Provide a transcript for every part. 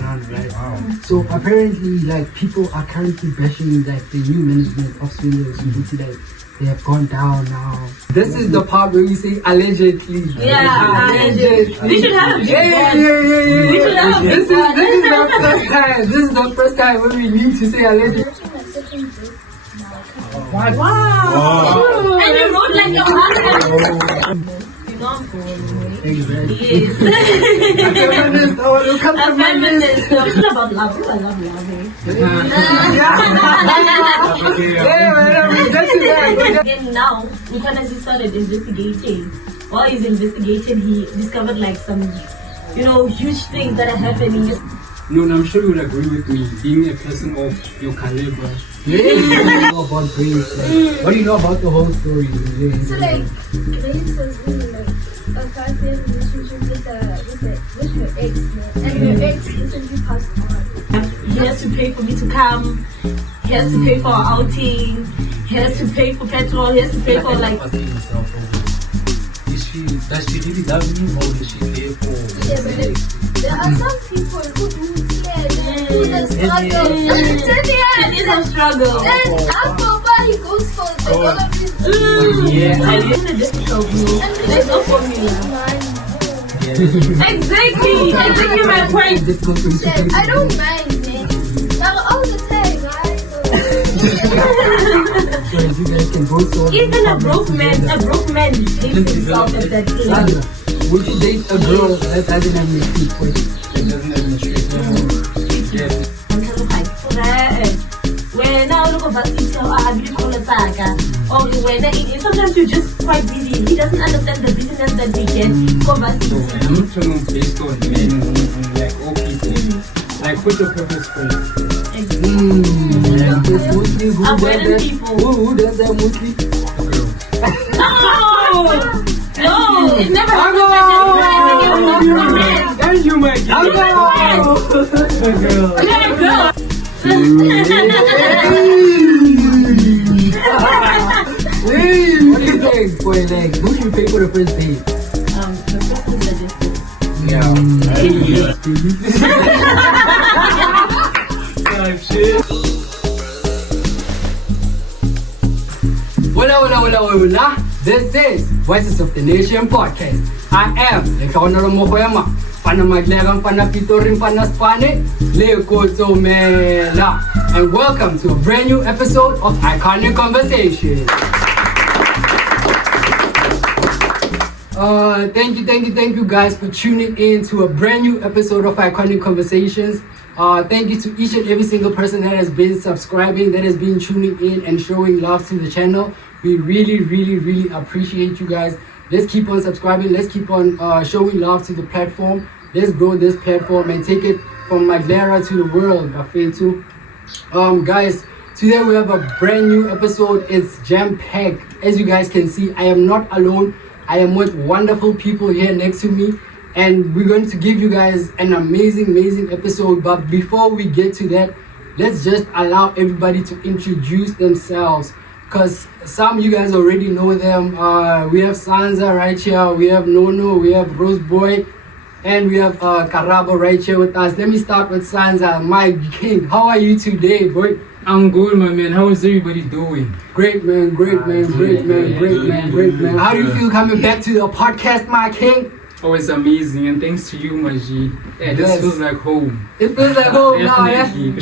Right. Wow. So apparently, like, people are currently bashing like the new management of swingles due to like they have gone down now. This is the part where we say allegedly. Yeah, allegedly. We should have a big one. We should have a big one. This is the first time. This is the first time when we need to say allegedly. Wow. And you wrote like a man. You know, Exactly. yes. A feminist. Oh, look at A feminist. No, it's not about love. I love love. And now, Mkwanazi started investigating. While he's investigating, he discovered like some, huge things that are happening. No, I'm sure you'll agree with me. Being a person of your caliber. Yeah. About Grace. What do you know about the whole story? So like, Grace was in like a 5-year relationship with her ex, and her ex recently passed on. He has to pay for me to come. He has to pay for our outing. He has to pay for petrol. He has to pay for like. Does she really love me or is she there for? Yeah, but there are some people who do the struggle. It is a struggle. And after a while, he goes for the all of his. Yeah, I live in a difficult mood. There's no formula. Exactly my point. I don't mind, man. Now all the time, right? So you guys can go so Even a broke man hates himself at that age. Saga, would you date a girl that doesn't have any feet? It doesn't have any straight. Yes. I'm kind of like, when I look about it, I really call it Saga. Or when sometimes you're just quite busy. He doesn't understand the business that we get. I'm not talking based on men and like all people. Like what's the purpose for it? Yeah, it's mostly who I'm does wedding that? people. Who does that mostly? No, it never happened like that. Thank you, my girl. Hey, what do you think? Boy, like, who should pay for the first date? The first is Hola. This is Voices of the Nation podcast. I am the Kawanaro Mohoyama, Fana Maglegan, Fana Pitorin, Fana Spane, Leko Mela, and welcome to a brand new episode of Iconic Conversations. Thank you guys for tuning in to a brand new episode of Iconic Conversations. Thank you to each and every single person that has been subscribing, that has been tuning in and showing love to the channel. We really appreciate you guys. Let's keep on subscribing. Let's keep on showing love to the platform. Let's grow this platform and take it from Mandela to the world. Guys, today we have a brand new episode. It's jam-packed. As you guys can see, I am not alone. I am with wonderful people here next to me. And we're going to give you guys an amazing episode. But before we get to that, let's just allow everybody to introduce themselves. Because some of you guys already know them. We have Sansa right here. We have Nono. We have Rose Boy. And we have Karabo right here with us. Let me start with Sansa. My king, how are you today, boy? I'm good, my man. How is everybody doing? Great, man. Great, man. How do you feel coming back to the podcast, my king? Oh, it's amazing, and thanks to you, my G. Yeah, this Yes. feels like home. It feels like home now, yeah? Definitely.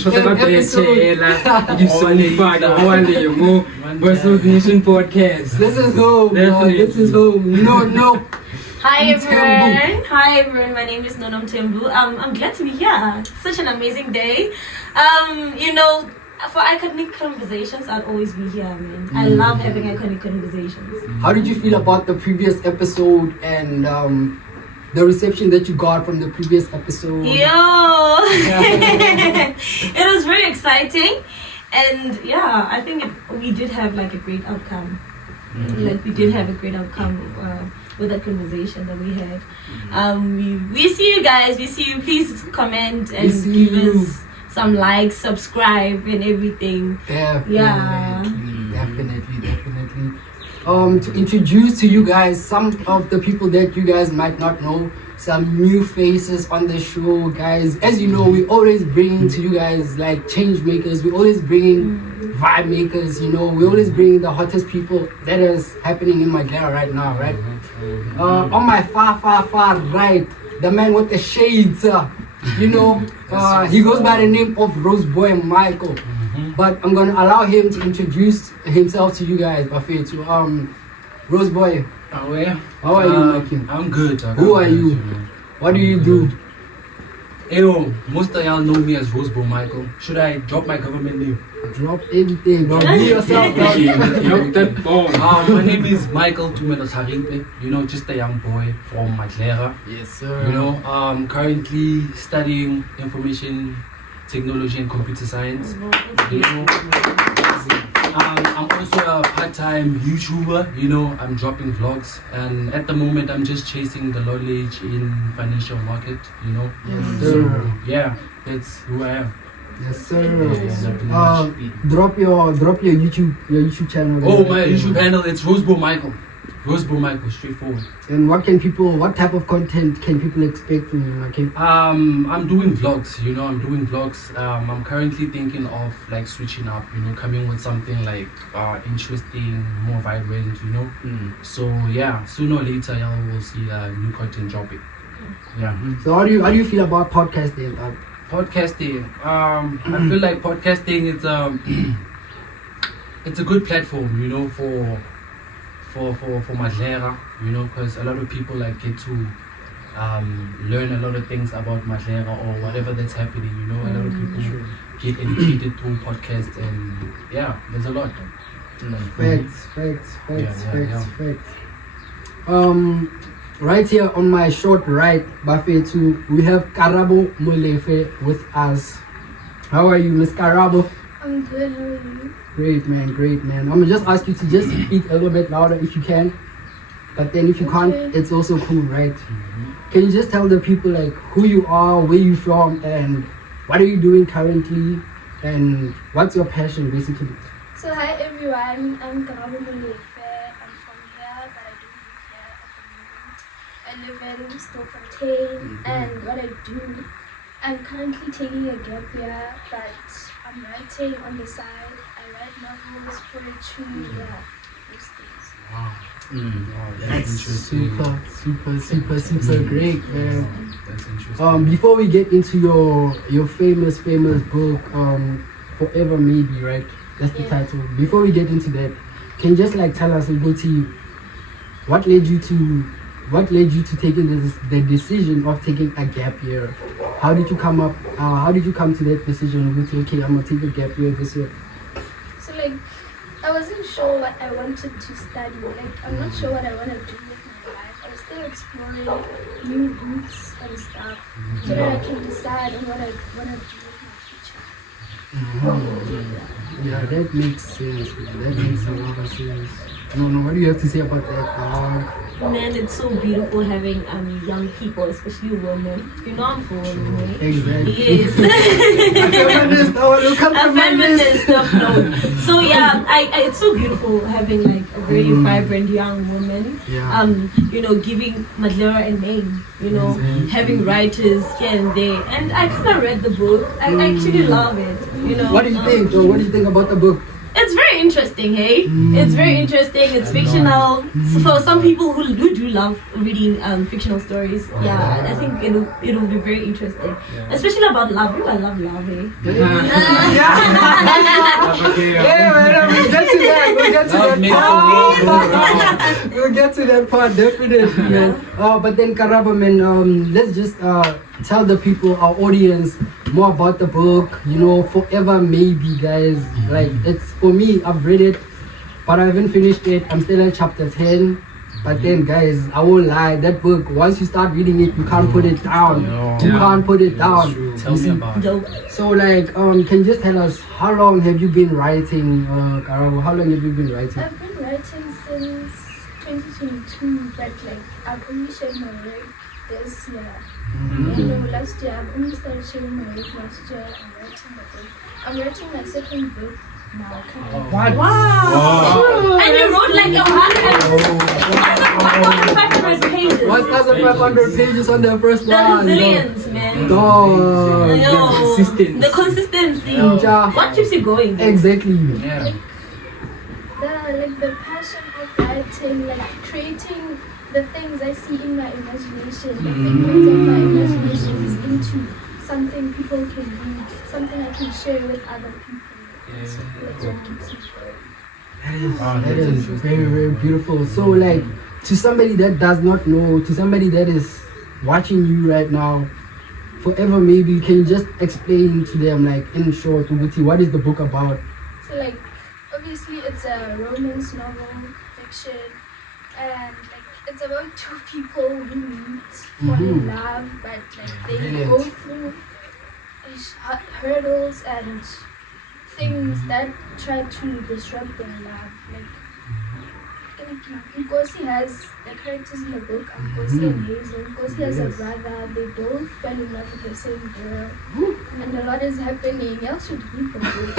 Voice of the Nation podcast. This is home, Definitely. This is home. No. Hi everyone, my name is Nonom Tembu. I'm glad to be here. It's such an amazing day. For iconic conversations, I'll always be here, man. I love having iconic conversations. How did you feel about the previous episode and the reception that you got from the previous episode? It was very exciting, and yeah, I think we did have like a great outcome. Like we did have a great outcome with that conversation that we had. We see you guys. We see you. Please comment and give us some likes, subscribe, and everything. Definitely. To introduce to you guys some of the people that you guys might not know. some new faces on the show, guys. As you know, we always bring to you guys like change makers. We always bring vibe makers. You know, we always bring the hottest people that is happening in Mandela right now, right? On my far right, the man with the shades. You know, he goes by the name of Rose Boy Michael. But I'm gonna allow him to introduce himself to you guys. Buffet to Rose Boy. Oh, yeah. How are you, Mikey? I'm good. Who are you? What do you do? Yo, most of y'all know me as Rosebo Michael. Should I drop my government name? Drop everything, bro. Be yourself, bro. My name is Michael Tumelo Harimpe. You know, just a young boy from Mandela. Yes, sir. You know, currently studying information technology and computer science. You know, I'm also a part-time YouTuber. You know, I'm dropping vlogs, and at the moment I'm just chasing the knowledge in financial market. You know, Yes, so sir. yeah, that's who I am. Yes, sir. Yeah. Drop your YouTube channel. Oh, my YouTube handle, it's Rosebo Michael. Rosebo Michael, straightforward. And what type of content can people expect from you, okay? I'm doing vlogs, you know, I'm currently thinking of like switching up, you know, coming with something like interesting, more vibrant, you know. So yeah, sooner or later y'all will see new content dropping. Yeah. So how do you feel about podcasting? Podcasting, I feel like podcasting is it's a good platform, you know, for Mandela, you know, because a lot of people like get to learn a lot of things about Mandela or whatever that's happening, you know. A lot of people get educated through podcasts, and yeah, there's a lot. Facts. Yeah. Right here on my short right, Buffet too, we have Karabo Molefe with us. How are you, Miss Karabo? I'm good, how are you? Great man. I'm gonna just ask you to just speak a little bit louder if you can. But then if you can't, it's also cool, right? Can you just tell the people like who you are, where you from, and what are you doing currently, and what's your passion basically? So hi everyone, I'm Karabo. I'm from here, but I don't live here at the moment. I live in Stockfontein, and what I do, I'm currently taking a gap year, but I'm writing on the side. I write novels, poetry, those things. Wow. That's interesting. super great, man. That's interesting. Before we get into your famous book, Forever Maybe, right? That's the title. Before we get into that, can you just like tell us, what led you to taking the decision of taking a gap year? How did you come to that decision of okay, I'm gonna take a gap year this year? So like, I wasn't sure what I wanted to study. Like, I'm not sure what I want to do with my life. I was still exploring new routes and stuff, so that I can decide on what I want to do with my future. Yeah, that makes sense, man. That makes a lot of sense. No, what do you have to say about that, dog? Man, it's so beautiful having young people, especially women. You know, I'm for women, right? Exactly. Yes. A feminist stuff, no. So yeah, it's so beautiful having like a very vibrant young woman. Yeah. You know, giving Mandela a name. You know, having writers here and there. And I kind of read the book. I actually love it. You know. What do you think? What do you think about the book? It's very interesting, hey? It's very interesting. It's fictional. So for some people who do love reading fictional stories, yeah, I think it'll be very interesting. Especially about love. I love love, eh? We'll get to that part, definitely, man. But then Karabo, man, let's just tell the people, our audience, more about the book. You know, Forever Maybe, guys. Like, it's for me, I've read it, but I haven't finished it. I'm still at chapter 10. But then, guys, I won't lie, that book, once you start reading it, you can't put it down. You can't put it down. Tell me about it. So, like, can you just tell us, how long have you been writing, Karabo? How long have you been writing? I've been writing since 2022, but like, I've only shared my work this year. You know, last year I've only started sharing my work last year. I'm writing my second book now. What? Wow. And you wrote like 1,500 pages. 1,500 pages on the first The one. resilience, man. Dog. The consistency. What keeps you going? Exactly. Yeah. The passion of writing, like creating the things I see in my imagination, the figments of my imagination is into something people can read, something I can share with other people. That's what keeps me going. That is very, very beautiful. So, like, to somebody that does not know, to somebody that is watching you right now, forever maybe, can you just explain to them, like, in short, Uguti, what is the book about? So, like, obviously it's a romance novel, fiction, and like it's about two people who meet, fall in love, but like they go through hurdles and things that try to disrupt their love. Like Nkosi has the characters in the book, Nkosi and Hazel. Nkosi has a brother. They both fell in love with the same girl, and a lot is happening. Y'all should read the book.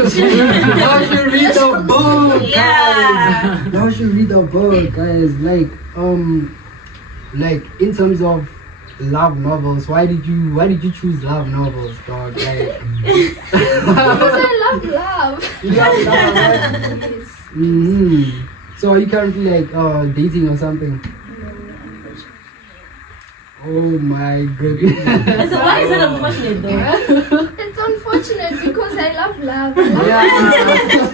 Y'all should read the book, guys. Yeah. Y'all should read the book, guys. Like in terms of love novels, why did you choose love novels, dog? Like, Because I love love. you love love, right? Yes. So are you currently like dating or something? No, unfortunately. Oh my goodness. So why is it unfortunate though? It's unfortunate because I love love. Yeah.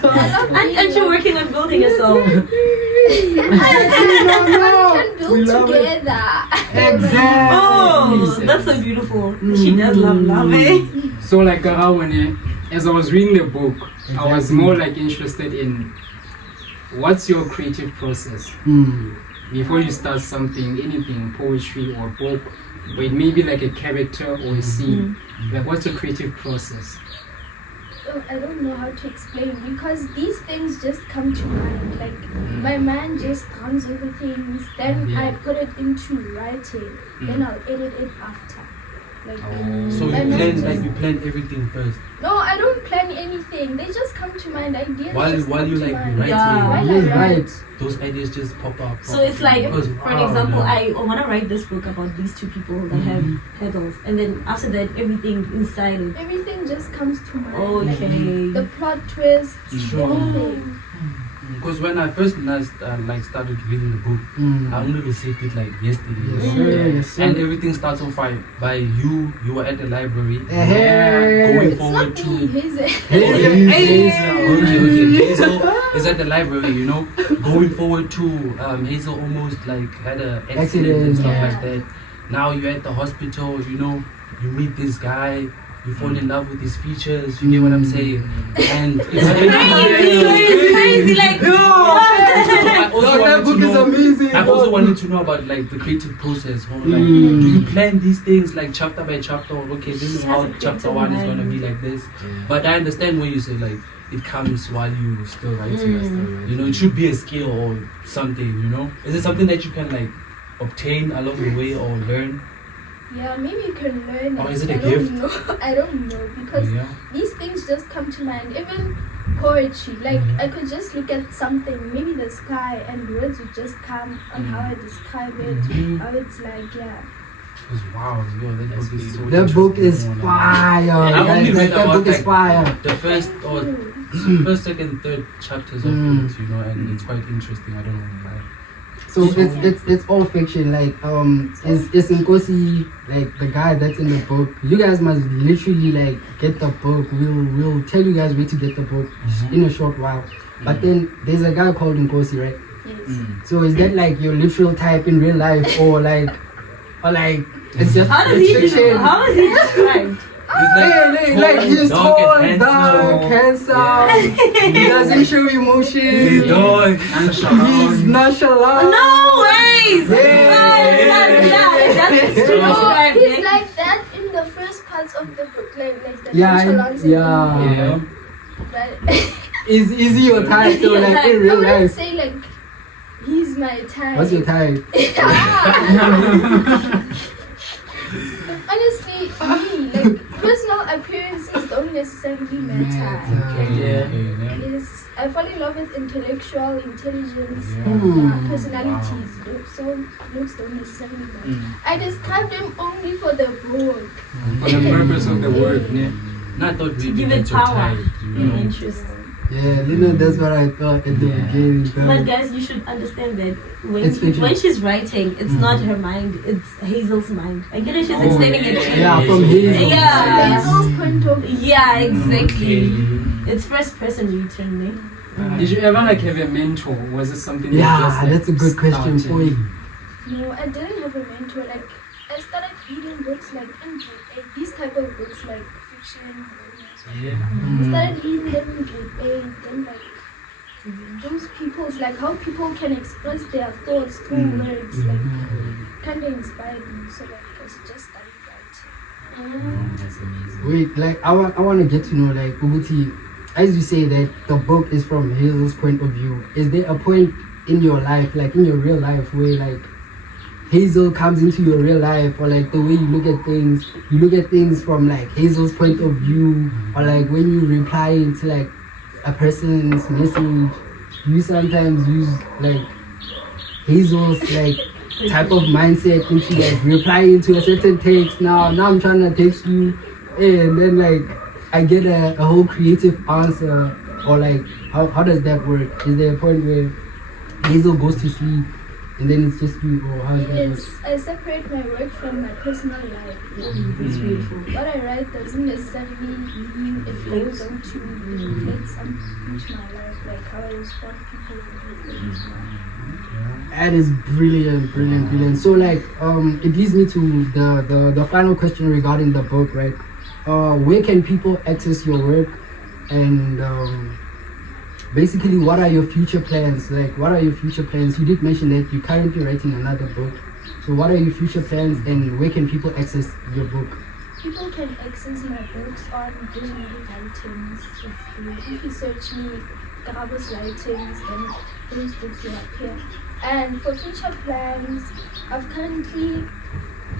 I love Aren't you working on building yourself? No. We can We build love it. together. Exactly. Oh, that's so beautiful. She does love eh? So like Karabo, as I was reading the book, I was more like interested in what's your creative process before you start something, anything, poetry or book, or it may be like a character or a scene. Like what's your creative process? Oh, I don't know how to explain because these things just come to mind. Like my mind just comes over things, then I put it into writing, then I'll edit it after. Like So my mind you just- plan everything first. No, I don't plan anything. They just come to mind. Ideas. While just you come to like mind. writing, Yeah. While I Yes, write. right. those ideas just pop up. So it's like, Because, for an wow, example, yeah. I want to write this book about these two people that have hurdles, and then after that, everything inside it. Everything just comes to mind. Okay. Like the plot twists, Sure. everything. Because when I first started reading the book, I only received it like yesterday. Yes, you know? sir. Yes, sir. And everything starts off by you were at the library. Hey. Going It's forward not to me, Hazel. Okay, Hazel is at the library, you know. Going forward to Hazel almost like had an accident and stuff Yeah. like that. Now you're at the hospital, you know, you meet this guy, you fall in love with his features, you get what I'm saying? And it's Crazy, like, I also Dog, that wanted book to is know- amazing. I also dog. wanted to know about like the creative process. Or, like, do you plan these things like chapter by chapter? Okay, this is how chapter 1 is gonna be like this. But I understand when you say like it comes while you still writing. You know, it should be a skill or something. You know, is it something that you can like obtain along the way or learn? Yeah, maybe you can learn. Or is it a I don't gift? know. I don't know because Yeah. these things just come to mind. Even poetry, like I could just look at something, maybe the sky, and words would just come on how I describe it. How it's like, yeah. Wow, yo, that book is so That book is interesting. fire. I only Guys, read that about book is like fire. the first or first, second, third chapters of it, you know, and it's quite interesting. I don't know why. So it's all fiction. Like is Nkosi like the guy that's in the book? You guys must literally like get the book. We'll tell you guys where to get the book in a short while. But then there's a guy called Nkosi, right? Yes. So is that like your literal type in real life, or like it's just how does it's he fiction? How is he described? Like he's dark tall, and dark, handsome. He doesn't show emotion. He's nonchalant. No ways! Yeah. That's too No, described. he's like that in the first parts of the book, like the Yeah, nonchalance. yeah. But Is he your type? So like in I real wouldn't life, say like he's my type. what's your type? Honestly, me, like, personal appearances don't necessarily matter. Yes, I fall in love with intellectual intelligence and personalities. Looks don't necessarily matter. I describe them only for the book. For the purpose of the work, yeah. Not thought To maybe give it that's your power type, you know. and interest. Yeah, that's what I thought at the beginning. But guys, you should understand that It's fiction. when she's writing, it's not her mind, it's Hazel's mind. I get it, she's explaining it. Yeah, from Hazel. Yeah. Hazel's point of view. Yeah, exactly. Okay. It's first person written, Did you ever like have a mentor? Was it something that Yeah, just, like, that's a good question started? for you. No, I didn't have a mentor. Like, I started reading books like in grade 8. These type of books like fiction, romance. I started reading them in grade 8. Then like those people's like how people can express their thoughts through words like kind of inspired me. So like I just started writing. That's amazing. Wait, like I want to get to know like Uguti, as you say that the book is from Hazel's point of view. Is there a point in your life, like in your real life, where like Hazel comes into your real life, or like the way you look at things from like Hazel's point of view, or like when you reply to like a person's message, you sometimes use like Hazel's like type of mindset into like replying to a certain text. Now I'm trying to text you, and then like I get a whole creative answer, or like how does that work? Is there a point where Hazel goes to sleep and then it's just you, or how does that work? Yes, I separate my work from my personal life. That's beautiful. What I write doesn't necessarily mean it flows onto reflect something into my life, like how I respond to people and do things. That is brilliant. So like it leads me to the final question regarding the book, right? Where can people access your work, and basically what are your future plans? Like what are your future plans? You did mention that you're currently writing another book. So what are your future plans, and where can people access your book? People can access my books on visionary writings. If you search me, Karabo's writings, then those books will appear. And for future plans, I've currently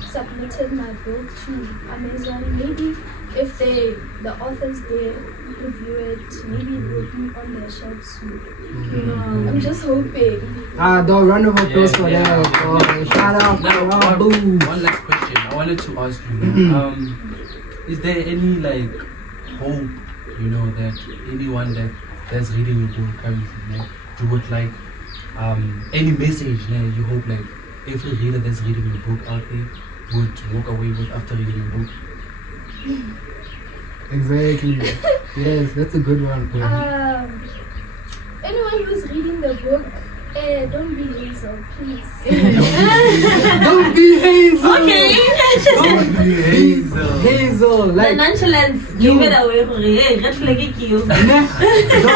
submitted my book to Amazon. Maybe if the authors there review it, maybe it will be on their shelf soon. I'm just hoping. The round of applause for Yeah. that. Shout out Karabo. One last question. I wanted to ask you, is there any like hope, that anyone that's reading your book currently, like, you would like any message you hope like every reader that's reading your book out there would walk away with after reading your book? Exactly. Yes, that's a good one. Anyone who's reading the book, don't be Hazel, please. Don't be Hazel. Okay. Don't be Hazel. The Like, nonchalance gave it away. Red flag you. no,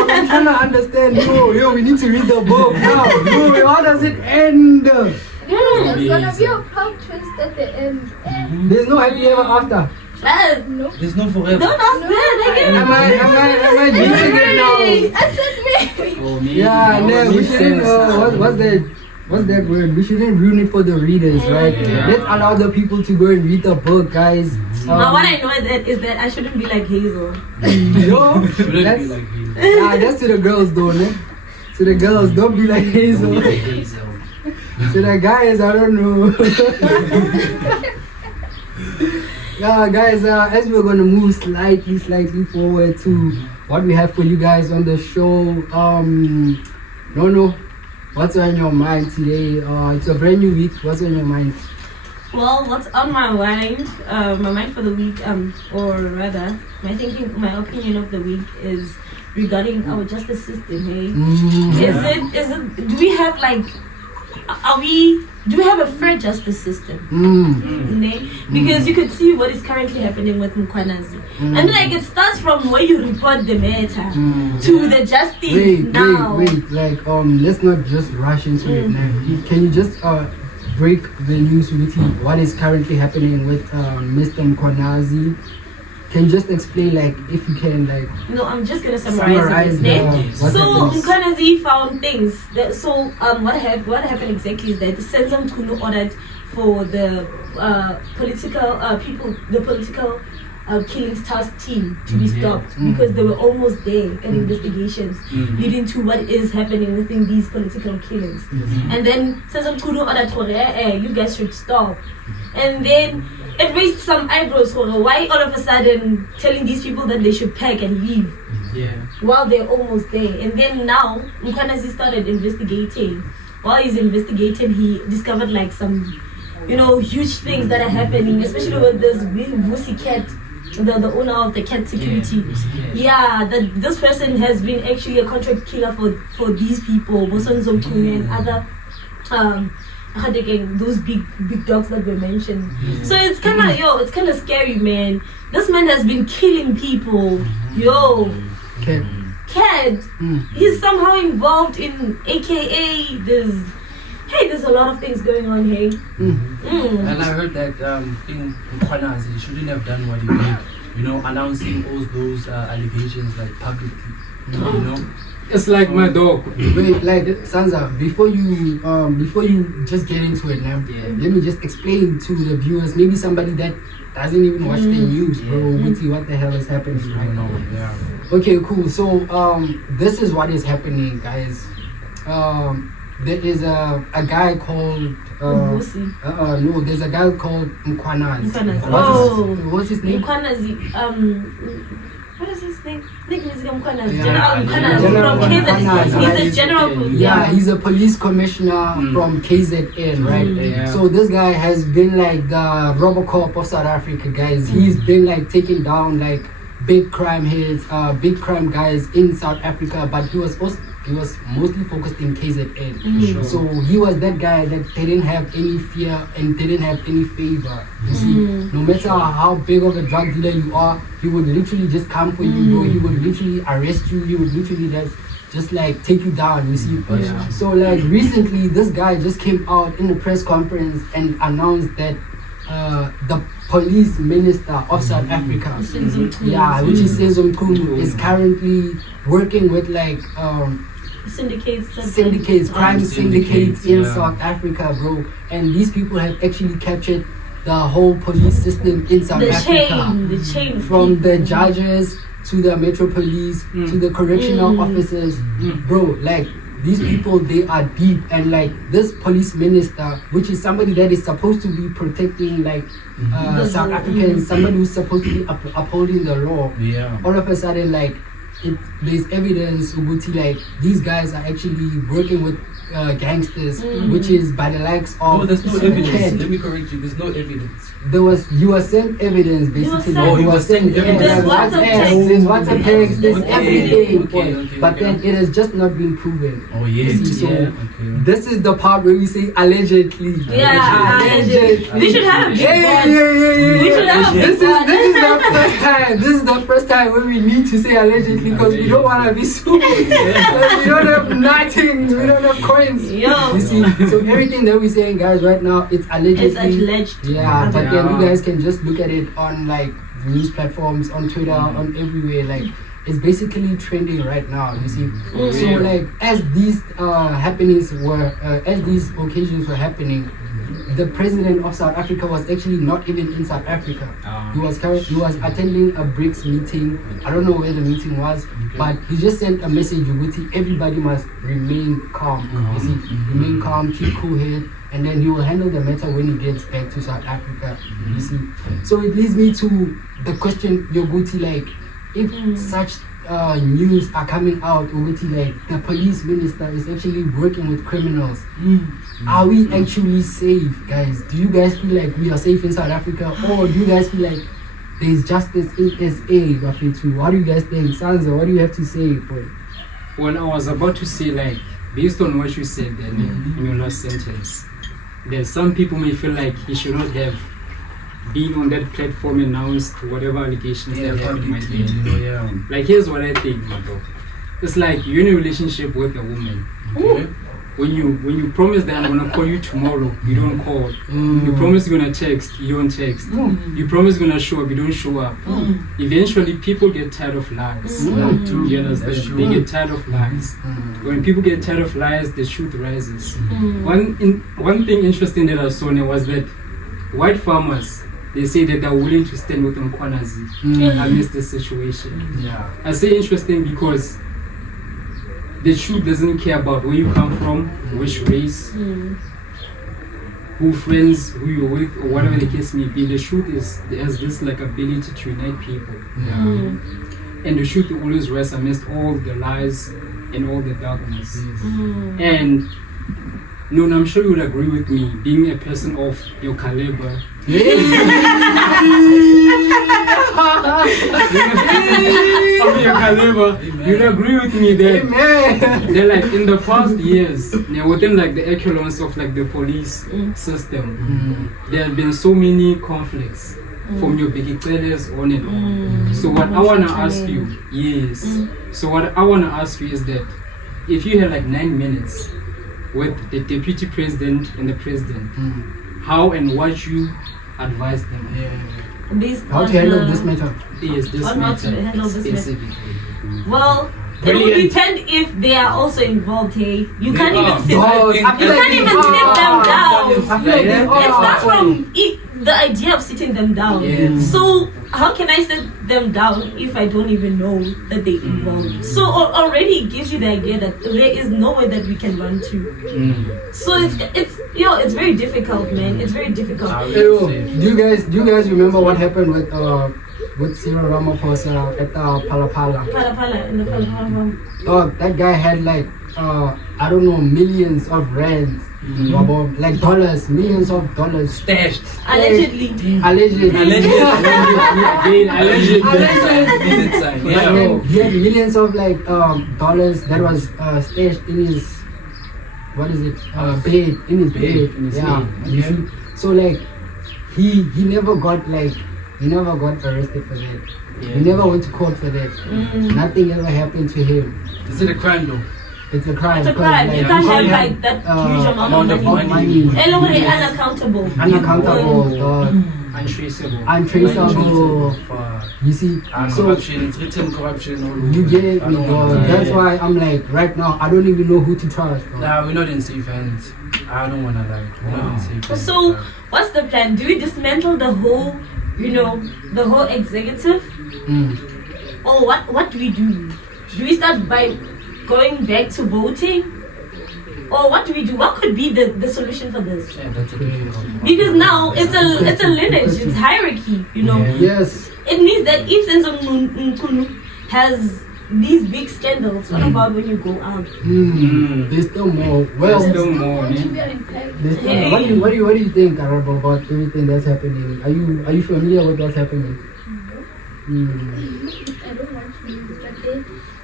I'm trying to understand. Yo, we need to read the book now. Yo, how does it end? There's gonna be a plot twist at the end. There's no happy ever after. No. There's no forever. Don't ask that again. Am I jinxing it now? I said maybe. Oh, maybe. Yeah, Oh, no, we makes shouldn't. sense. What's that word? We shouldn't ruin it for the readers, right? Yeah. Let's allow the people to go and read the book, guys. But what I know is that I shouldn't be like Hazel. Yo, Shouldn't that's, be like Hazel. that's to the girls, though, ne? To the girls, don't be like Hazel. Hazel. To the guys, I don't know. Yeah, guys, as we're gonna move slightly forward to what we have for you guys on the show, no, what's on your mind today? It's a brand new week. What's on your mind? Well, what's on my mind? My mind for the week, or rather, my opinion of the week is regarding our justice system. Hey, is it? Do we have like? Do we have a fair justice system? Because you could see what is currently happening with Mkwanazi. And like it starts from where you report the matter to the justice now. Wait, like let's not just rush into it now. Can you just break the news with me? What is currently happening with Mr. Mkwanazi? Can you just explain, like, if you can, like... No, I'm just gonna summarize it. So Mkwanazi found things. What happened exactly is that the Senzam Kunu ordered for the political killings task team to be stopped because they were almost there at investigations leading to what is happening within these political killings. And then you guys should stop. And then it raised some eyebrows for her. Why all of a sudden telling these people that they should pack and leave while they're almost there? And then now Mkwanazi started investigating. While he's investigating, he discovered like some, huge things that are happening, especially with this Vusi cat, the owner of the cat security. Yeah, that this person has been actually a contract killer for these people, Bosonzo and other those big dogs that were mentioned. So it's kind of scary, man. This man has been killing people. Cat. He's somehow involved in AKA there's a lot of things going on here. And I heard that in Mkwanazi shouldn't have done what he did, announcing all those allegations like publicly. It's like my dog. Wait, like Sansa, before you just get into it now, let me just explain to the viewers, maybe somebody that doesn't even watch the news, bro, what the hell is happening right now. Okay, cool. So this is what is happening, guys. There is a guy called there's a guy called Mkwanazi. What's his name? Mkwanazi. What is his name? Mkwanazi. Yeah. General KZN. He's a general. Yeah, he's a police commissioner from KZN, right? So this guy has been like the Robocop of South Africa, guys. He's been like taking down like big crime heads, big crime guys in South Africa, but he was mostly focused in KZN. So he was that guy that didn't have any fear and didn't have any favor. You see, no matter how big of a drug dealer you are, he would literally just come for you, bro. He would literally arrest you. He would literally just like take you down. You see. So like recently, this guy just came out in a press conference and announced that the police minister of South Africa, which is Senzo Mkhulu, is currently working with like syndicates, crime syndicates in South Africa, bro. And these people have actually captured the whole police system in South Africa. The chain. From the judges to the Metro Police to the correctional officers, bro. Like these people, they are deep, and like this police minister, which is somebody that is supposed to be protecting like South Africans, somebody who's supposed to be upholding the law. All of a sudden, like there's evidence Ubuti, like these guys are actually working with gangsters, which is by the likes of there's no evidence. Let me correct you, there's no evidence. You were sent evidence basically. You were sent evidence. There's WhatsApp text, there's everything. But then it has just not been proven. This is the part where we say allegedly. Allegedly. We should have a big one. We should have a big one. This is the first time when we need to say allegedly because we don't want to be sued. We don't have nothing. We don't have coins. You see, so everything that we're saying, guys, right now, it's allegedly. It's alleged. Yeah, but then you guys can just look at it on like news platforms, on Twitter, on everywhere. Like it's basically trending right now. You see, so like as these these occasions were happening, the president of South Africa was actually not even in South Africa. He was attending a BRICS meeting. I don't know where the meeting was, but he just sent a message. Everybody must remain calm. You see, remain calm, keep cool head, and then he will handle the matter when he gets back to South Africa. You see, so it leads me to the question, Yoguti, like if such news are coming out, Yoguti, like the police minister is actually working with criminals. Are we actually safe, guys? Do you guys feel like we are safe in South Africa, or do you guys feel like there's justice in SA? What do you guys think? Sansa, what do you have to say, boy? Well, I was about to say, like, based on what you said then in your last sentence, that some people may feel like he should not have been on that platform and announced whatever allegations that might be. Like, here's what I think, my dog. It's like you're in a relationship with a woman, when you promise that I'm gonna call you tomorrow, you don't call. You promise you're gonna text, you don't text. You promise you're gonna show up, you don't show up. Eventually, people get tired of lies. You understand? They get tired of lies. When people get tired of lies, the truth rises. One thing interesting that I saw now was that white farmers, they say that they're willing to stand with Mkwanazi amidst this situation. Yeah. I say interesting because the truth doesn't care about where you come from, which race, who friends, who you're with, or whatever the case may be. The truth has this like ability to unite people. And the truth always rests amidst all the lies and all the darkness. And no, I'm sure you would agree with me, being a person of your caliber. Of your caliber, you'd agree with me that they're like in the past years, within like the echelons of like the police system, there have been so many conflicts from your big players on and on. So what I wanna ask you, so what I wanna ask you is that if you had like 9 minutes with the deputy president and the president, how and what you advise them? How to handle this matter? Yes, this On how to matter handle this matter. specifically. Well, it will depend if they are also involved. Hey, you can't even sit. You can't even sit them down. It starts from the idea of sitting them down. So how can I sit them down if I don't even know that they involved? So already it gives you the idea that there is no way that we can run to. So it's very difficult, man. It's very difficult. Do you guys remember what happened with Cyril Ramaphosa at Palapala? Palapala in the Palapala. Oh, that guy had like I don't know, millions of rands, like dollars, millions of dollars Stashed. Allegedly. He had millions of like dollars that was stashed in his bed, in his bed. You see? So like he never got arrested for that. He never went to court for that. Nothing ever happened to him. Is it a crime though? It's a crime. It's a crime. You can't have like that huge amount of money. Unaccountable. Untraceable. You see, Corruption, it's written corruption. You get it, That's why I'm like, right now, I don't even know who to trust. Nah, we're not in safe hands. I don't wanna lie. We're not in safe hands. So, what's the plan? Do we dismantle the whole, the whole executive? Or what do we do? Do we start by going back to voting? Or what do we do? What could be the solution for this? Yeah, that's a difficult one. Because now it's a lineage, it's hierarchy, Yes. It means that if Senzo Nkunu has these big scandals, what about when you go out? There's still more. Well, There's still still more, going to man. be an impact. there's still more. What do you think, Karabo, about everything that's happening? Are you familiar with what's happening? I don't want to use it, but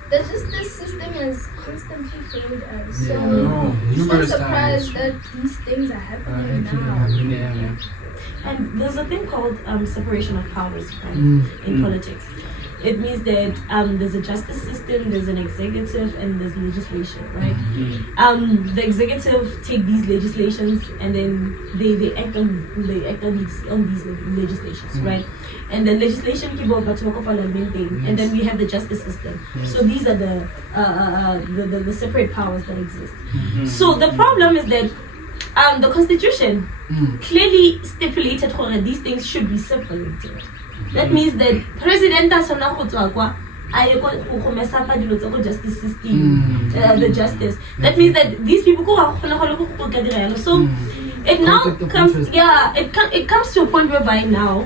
there's just this system has constantly failed us. So it's not numerous surprised times. that these things are happening now. And there's a thing called separation of powers, right, in politics. It means that there's a justice system, there's an executive, and there's legislation, right? The executive take these legislations and then they act on these legislations, right? And then legislation keep on parliamenting, and then we have the justice system. So these are the separate powers that exist. So the problem is that the constitution clearly stipulated that these things should be separated. That means that President justice system, the justice. That means that these people so it now comes, it comes to a point whereby now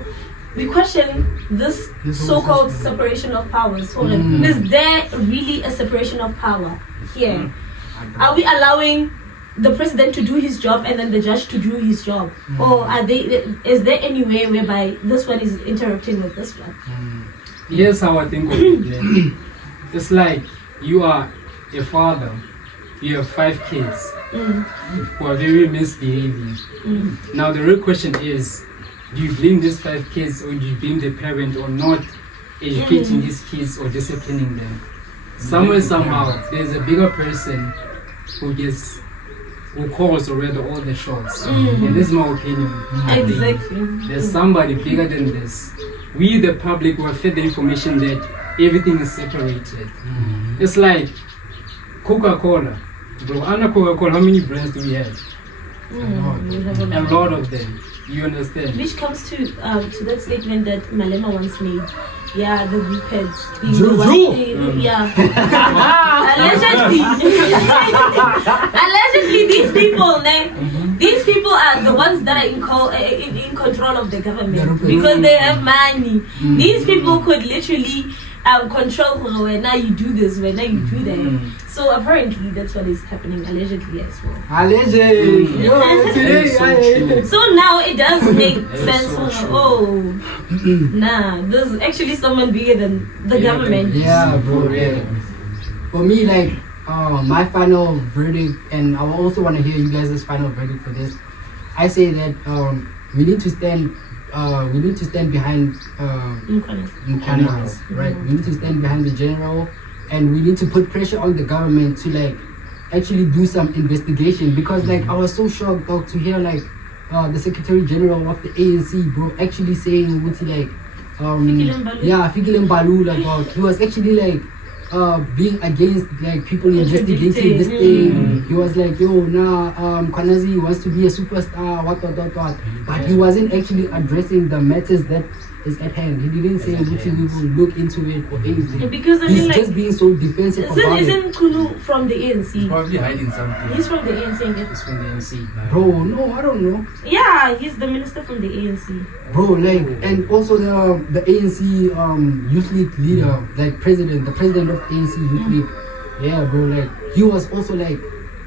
we question this so-called separation of powers. Is there really a separation of power here? Are we allowing the president to do his job and then the judge to do his job, or is there any way whereby this one is interrupting with this one? Here's how I think of it. It's like you are a father, you have 5 kids who are very misbehaving. Now the real question is, do you blame these 5 kids, or do you blame the parent or not educating these kids or disciplining them? Somewhere, somehow, there's a bigger person who gets who calls or rather all the shots. And this is my opinion. I think Exactly. there's somebody bigger than this. We, the public, were fed the information that everything is separated. It's like Coca-Cola. Bro, under Coca-Cola, how many brands do we have? We have a A lot. lot of them. You understand? Which comes to that statement that Malema once made. Yeah, the repads. Yeah. Allegedly, these people are the ones that are in control of the government because they have money. These people could literally control when now you do this, when now you do that. So apparently that's what is happening allegedly as well. Allegedly. So now it does make sense. So There's actually someone bigger than the government. Yeah, bro. Yeah. For me, like, my final verdict, and I also want to hear you guys' final verdict for this. I say that we need to stand behind Mkwanazi, right? We need to stand behind the general, and we need to put pressure on the government to like actually do some investigation, because like I was so shocked dog, to hear like the Secretary General of the ANC, bro, actually saying what's he like Fikile Mbalula, dog. He was actually like being against like people investigating this thing. He was like, yo, Mkwanazi wants to be a superstar, what. But he wasn't actually addressing the matters that is at hand. He didn't say we will look into it or anything. Because I He's mean, like, just being so defensive about it. isn't Kulu from the ANC? He's probably hiding something. He's from the ANC. it's from the NC. Bro, no, I don't know. Yeah, he's the minister from the ANC. Bro, like, and also the ANC youth league leader, like the president of ANC youth league. Yeah, bro, like he was also like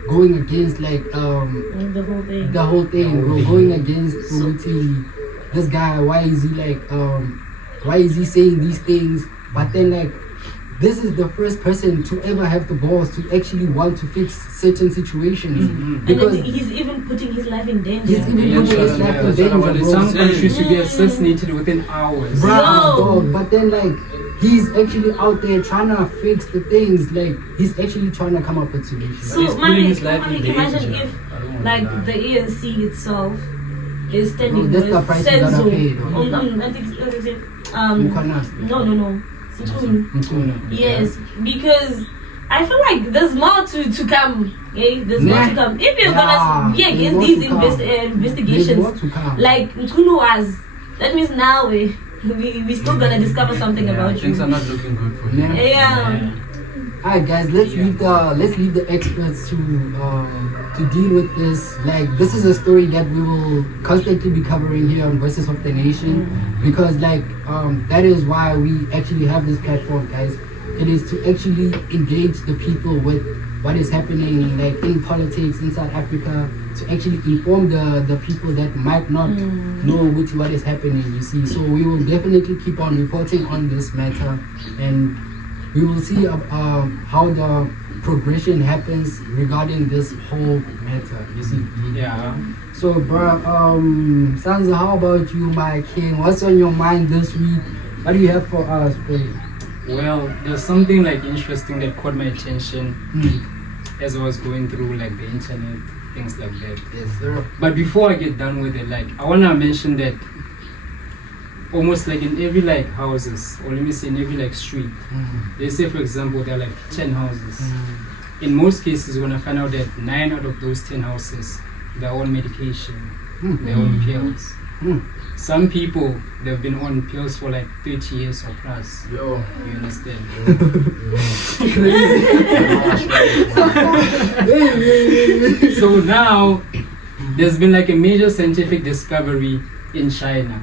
going against like The whole thing, bro, going against this guy. Why is he saying these things? But then like this is the first person to ever have the balls to actually want to fix certain situations. Because and then he's even putting his life in danger. he's even putting his life in danger, bro. Some countries to be assassinated within hours. Bruh, No. dog. But then like he's actually out there trying to fix the things. Like he's actually trying to come up with solutions. So, He's putting his life in imagine danger. if, I don't want like, that. the ANC itself is standing Bro, that's with the price you gotta Senzo. pay, though. Mkwanazi. No. Mtulu. Yes, because I feel like there's more to come. Okay? There's more to come. If you're gonna be there's against more these to come. There's more investigations, to come. like Mtulu was, that means now we still gonna discover something about Things are you. not looking good for him. Yeah. Yeah. Alright guys, let's leave the experts to deal with this. Like this is a story that we will constantly be covering here on Voices of the Nation, because like that is why we actually have this platform, guys. It is to actually engage the people with what is happening like in politics in South Africa, to actually inform the people that might not know what is happening, you see. So we will definitely keep on reporting on this matter, and we will see how the progression happens regarding this whole matter, you see. Yeah. So, bro, Sansa, how about you, my king? What's on your mind this week? What do you have for us, bro? Well, there's something like interesting that caught my attention as I was going through like the internet, things like that. Yes, sir. But before I get done with it, like I wanna mention that almost like in every like houses, or let me say in every like street, they say for example there are like 10 houses. In most cases, when I find out that 9 out of those 10 houses, they're on medication, they're on pills. Some people, they've been on pills for like 30 years or plus. Yo. You understand? So now, there's been like a major scientific discovery in China,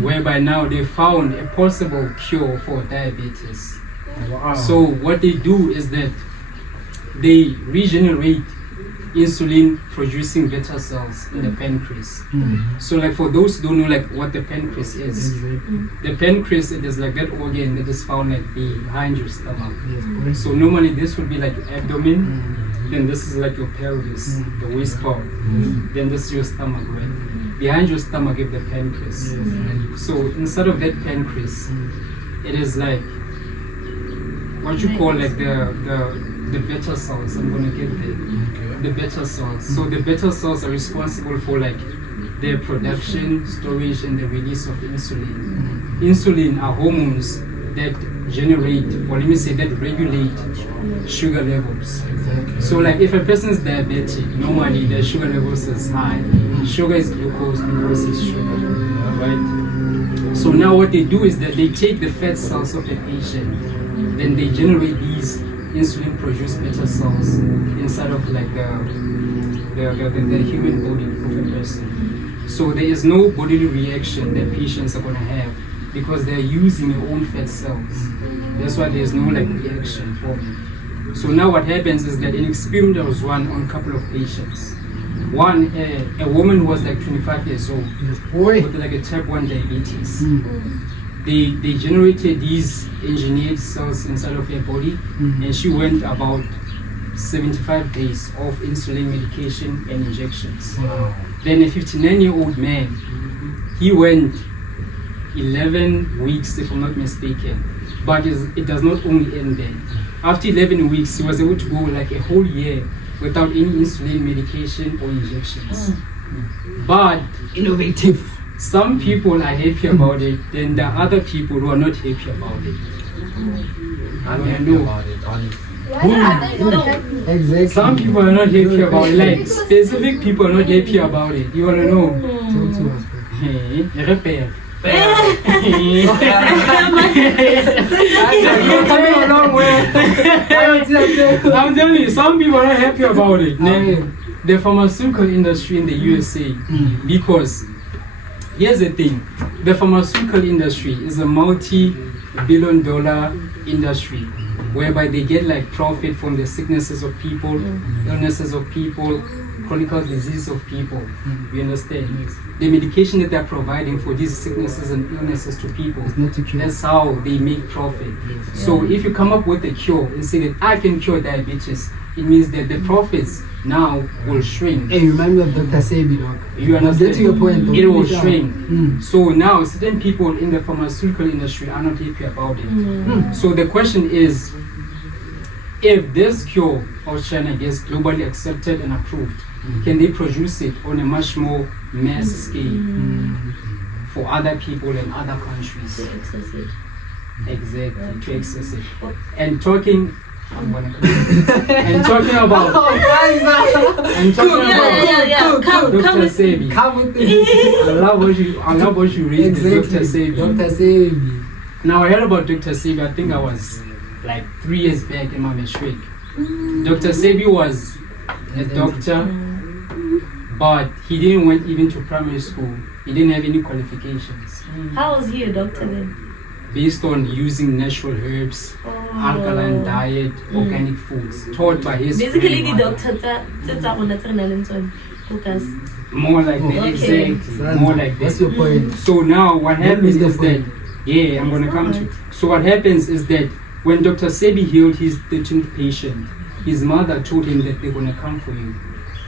whereby now they found a possible cure for diabetes. Wow. So what they do is that they regenerate insulin producing beta cells in the pancreas. So like for those who don't know like what the pancreas is, the pancreas, it is like that organ that is found like behind your stomach. So normally this would be like your abdomen, then this is like your pelvis, the waist part, then this is your stomach, right? Behind your stomach is the pancreas. So inside of that pancreas, it is like what you call like the the beta cells. I'm gonna get there. Okay. The beta cells. So the beta cells are responsible for like their production, storage, and the release of insulin. Insulin are hormones that generate, or let me say that regulate sugar levels. Okay. So like if a person is diabetic, normally their sugar levels is high. Sugar is glucose, glucose is sugar, right? So now what they do is that they take the fat cells of a patient, then they generate these insulin produced beta cells inside of like the human body of a person. So there is no bodily reaction that patients are gonna have because they're using their own fat cells. That's why there's no like reaction for it. So now what happens is that an experiment that was run on a couple of patients. One, a woman was like 25 years old with like a type 1 diabetes. They generated these engineered cells inside of her body, and she went about 75 days of insulin medication and injections. Wow. Then a 59-year-old man, he went 11 weeks, if I'm not mistaken. But it does not only end there. After 11 weeks, he was able to go like a whole year without any insulin medication or injections. But Innovative. some people are happy about it, then there are other people who are not happy about it. I'm Yeah, happy no. about it, honestly. Why are they not happy? Exactly. Some people are not happy about it, like specific people are not happy about it. You wanna know? Talk to us. Hey, repair. You're coming a long way. I'm telling you, some people are not happy about it. Then the pharmaceutical industry in the USA, because here's the thing, the pharmaceutical industry is a multi-billion-dollar industry whereby they get like profit from the sicknesses of people, illnesses of people, chronic disease of people. You understand? The medication that they're providing for these sicknesses and illnesses to people, It's not to cure. that's how they make profit. So if you come up with a cure and say that I can cure diabetes, it means that the profits now will shrink. Hey, you remind me of Dr. Sebi, dog. You understand? Get to your point, though. It will Finish up. shrink. So now certain people in the pharmaceutical industry are not happy about it. So the question is, if this cure of China gets globally accepted and approved, can they produce it on a much more mass scale for other people in other countries? Exactly, to access it. And talking, I'm gonna and talking about and talking about Dr. Sebi. Come with it. I love what you raised Exactly. Dr. Sebi. Dr. Sebi. Now I heard about Dr. Sebi, I think I was like 3 years back in my matric. Dr. Sebi was a doctor, but he didn't went even to primary school. He didn't have any qualifications. How was he a doctor then? Based on using natural herbs, alkaline diet, organic foods, taught by his Basically, the grandmother. doctor focus. More like that, Okay. exactly. More like that. What's your point? So now what happens the is that, point. yeah, I'm gonna come to. So what happens is that when Dr. Sebi healed his 13th patient, his mother told him that they're gonna come for you.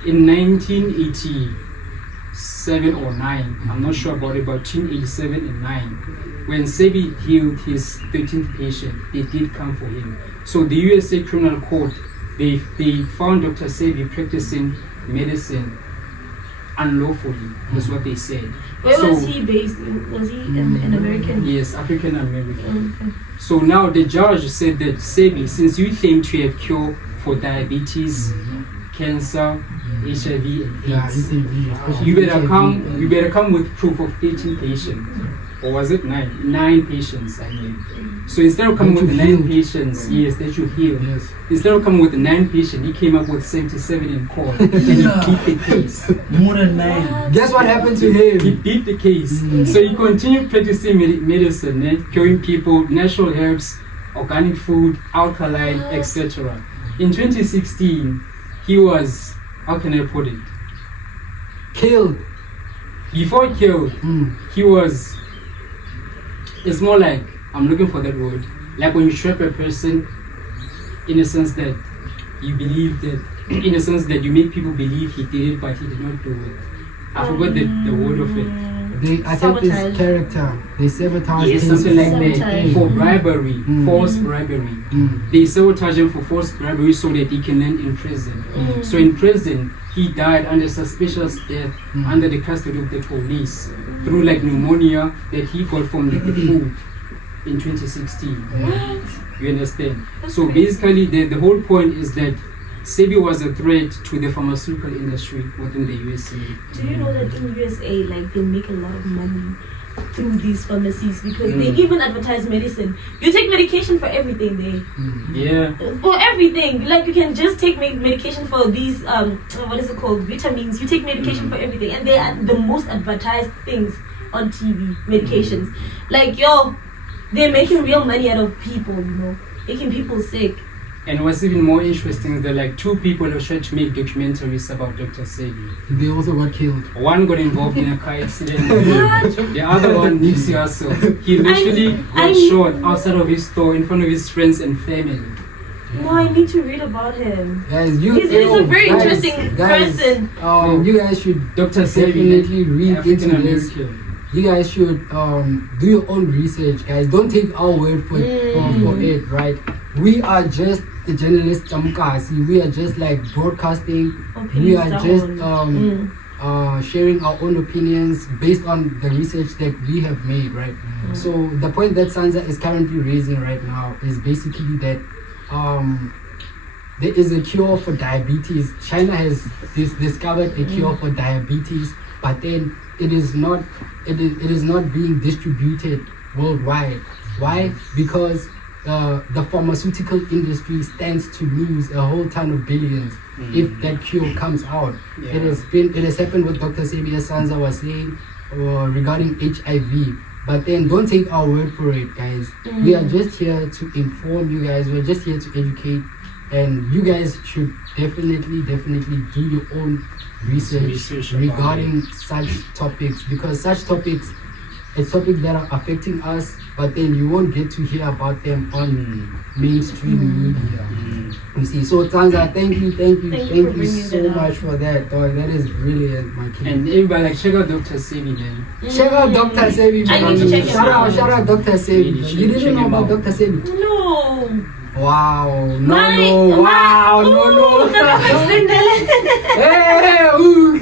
In 1987 or 9, I'm not sure about it, but 1987 and 9, when Sebi healed his 13th patient, they did come for him. So the USA Criminal Court, they found Dr. Sebi practicing medicine unlawfully. That's what they said. Where So- was he based? Was he an American? Yes, African American. Okay. So now the judge said that Sebi, since you claim to have cure for diabetes, cancer, HIV, and Yeah, AIDS, it's a video, especially you better HIV. come. You better come with proof of 18 patients, or was it 9? 9 patients, I mean. So instead of coming That with you 9 healed. patients, yes, that you healed. Yes. Instead of coming with 9 patients, he came up with 77 in court, and he beat the case. More than 9. Guess what happened to He him? beat the case. So he continued practicing medicine, curing people, natural herbs, organic food, alkaline, etc. In 2016, he was, how can I put it? Killed. Before killed, he was, it's more like, I'm looking for that word, like when you trap a person in a sense that you believe that, in a sense that you make people believe he did it, but he did not do it. I forgot the word of it. they attacked Sabotage. his character. They sabotaged Yes, his something like Sabotage. that. For bribery, false bribery. They sabotage him for forced bribery so that he can land in prison. So in prison, he died under suspicious death under the custody of the police through like pneumonia that he got from the food in 2016. You understand? So basically, the whole point is that Sebi was a threat to the pharmaceutical industry within the USA. Do you know that in USA, like, they make a lot of money through these pharmacies because they even advertise medicine. You take medication for everything there. Yeah. For everything. Like, you can just take medication for these, what is it called? Vitamins. You take medication for everything. And they are the most advertised things on TV, medications. Like, yo, they're making real money out of people, you know, making people sick. And what's even more interesting is that like 2 people have tried to make documentaries about Dr. Sebi. They also got killed. One got involved in a car accident. The other one, Nipsey Hussle. He literally got shot outside of his store in front of his friends and family. No, I need to read about him. Guys, He's a very interesting person. You guys should Dr. Sebi, definitely read African into this. American. You guys should do your own research, guys. Don't take our word for it, right? We are just the journalists, Mkwanazi. We are just like broadcasting. We are just sharing our own opinions based on the research that we have made, right? So the point that Sansa is currently raising right now is basically that there is a cure for diabetes. China has discovered a cure for diabetes, but then it is not being distributed worldwide. Why? Because the pharmaceutical industry stands to lose a whole ton of billions if that cure comes out. Yeah. It has happened with Dr. Sebi, as Sansa was saying, regarding HIV. But then don't take our word for it, guys. We are just here to inform you guys. We're just here to educate, and you guys should definitely do your own research regarding such topics, because such topics, it's topics that are affecting us, but then you won't get to hear about them on mainstream media. You see, so Tanza, thank you bringing so that up. much for that, dog. That is brilliant, my kid. And everybody like check out Dr. Sebi, man. Check out Dr. Sebi. I need to check him out. Shout out Dr. Sebi. Really, You didn't check know him about out. Dr. Sebi? No. Wow. No. No. Hey, ooh,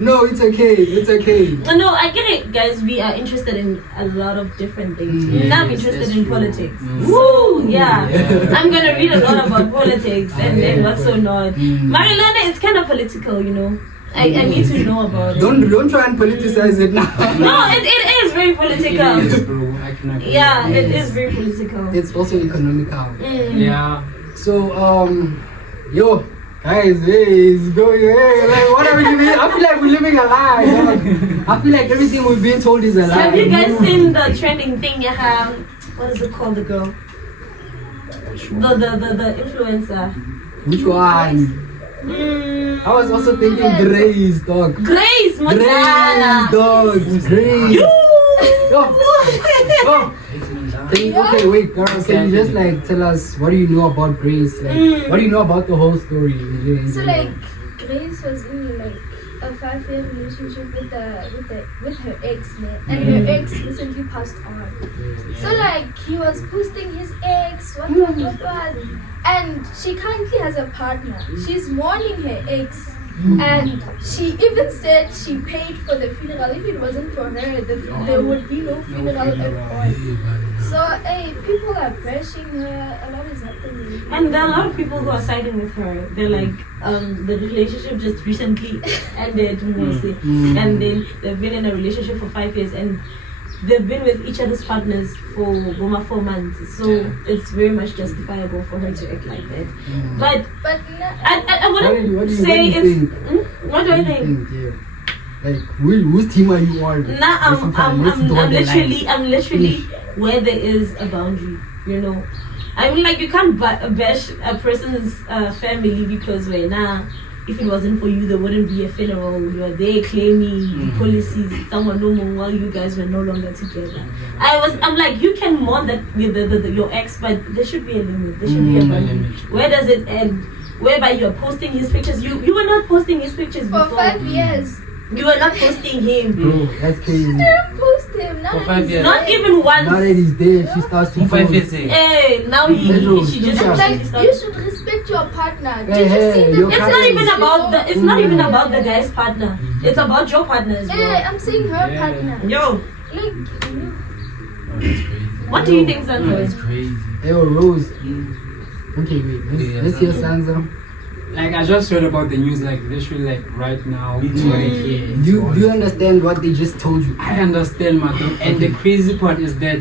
no, it's okay. No, I get it, guys. We are interested in a lot of different things. Now I'm Yes, interested that's in true. politics. Woo, yeah. Yeah. I'm gonna read a lot about politics and what's so not. Marilana, it's kind of political, you know. I need to know about it. Don't try and politicize it now. No, it is very It political. is, bro. I can agree. Yeah, it is very political. It's also economical. Yeah. So yo, guys, hey, it's going. Hey, like, what are we living? I feel like we're living a lie. Dog. I feel like everything we've been told is a lie. Have you guys seen the trending thing? What is it called? The girl, the influencer. Which one? I was also thinking Grace, dog. Grace Grace, mondlana. dog. Grace. You. Oh. Okay, wait, girl. Can you just like tell us what do you know about Grace? Like, what do you know about the whole story? So like Grace was in like a 5-year relationship with her ex, man, and her ex recently passed on. So like he was posting his ex, what, and she currently has a partner. She's mourning her ex. And she even said she paid for the funeral. If it wasn't for her, there would be no funeral at all. So, hey, people are bashing her. A lot is happening. And there are a lot of people who are siding with her. They're like, the relationship just recently ended, mostly. And then they've been in a relationship for 5 years, and they've been with each other's partners for 4 months. So it's very much justifiable for her to act like that. But I wouldn't say it's. What do I think? Yeah. Like, whose team are you on? Nah, I'm literally where there is a boundary, you know. I mean, like, you can't bash a person's family because if it wasn't for you, there wouldn't be a funeral. You are there claiming policies, someone no more while you guys were no longer together. I'm like, you can mourn that with your ex, but there should be a limit. There should be a boundary. Where does it end? Whereby you're posting his pictures. You were not posting his pictures For before. 5 years. You were not posting him. Bro, that's crazy. I didn't post him. Now For that 5 he's years. Not even once. Now that he's dead, she starts to 5 post. years ago. Hey, now he should just like, stop. you should respect your partner. Hey, Did you hey, see your the It's not even about the. It's not Mm. even about the guy's partner. It's about your partner as Hey, well. I'm saying her Yeah. partner. Yo, Like, Oh, that's crazy. what do you think, That's Santos? crazy. Hey, Rose. Mm. Okay, wait. Yeah, Let's hear Sansa. Sansa. Like I just heard about the news like literally like right now. Me too. Like, yeah. Do you understand what they just told you? I understand, madam. And the crazy part is that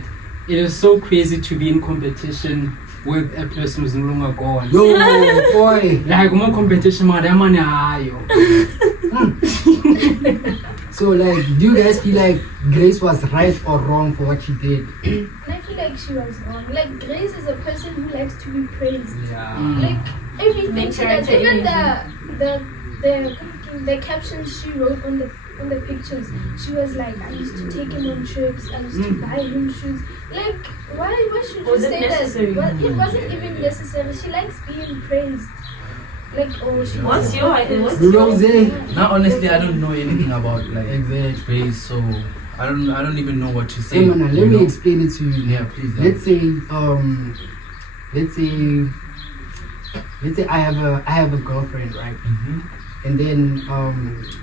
it is so crazy to be in competition with a person who's no longer gone. Yo, boy. Like more competition, madam, man, ayo. So, like, do you guys feel like Grace was right or wrong for what she did? and I feel like she was wrong. Like, Grace is a person who likes to be praised. Yeah. Like, everything Main she does, character even image. the captions she wrote on the pictures, she was like, I used to take him on trips, I used to buy him shoes. Like, why should you Was it say necessary? that? Well, it wasn't even necessary. She likes being praised. Like, oh, she What's your idea? What's Rose. Now, honestly, I don't know anything about like Exactly. Grace, so I don't even know what to say. Hey, man, let you me know? explain it to you. Yeah, please. Let's say I have a girlfriend, right? Mm-hmm. And then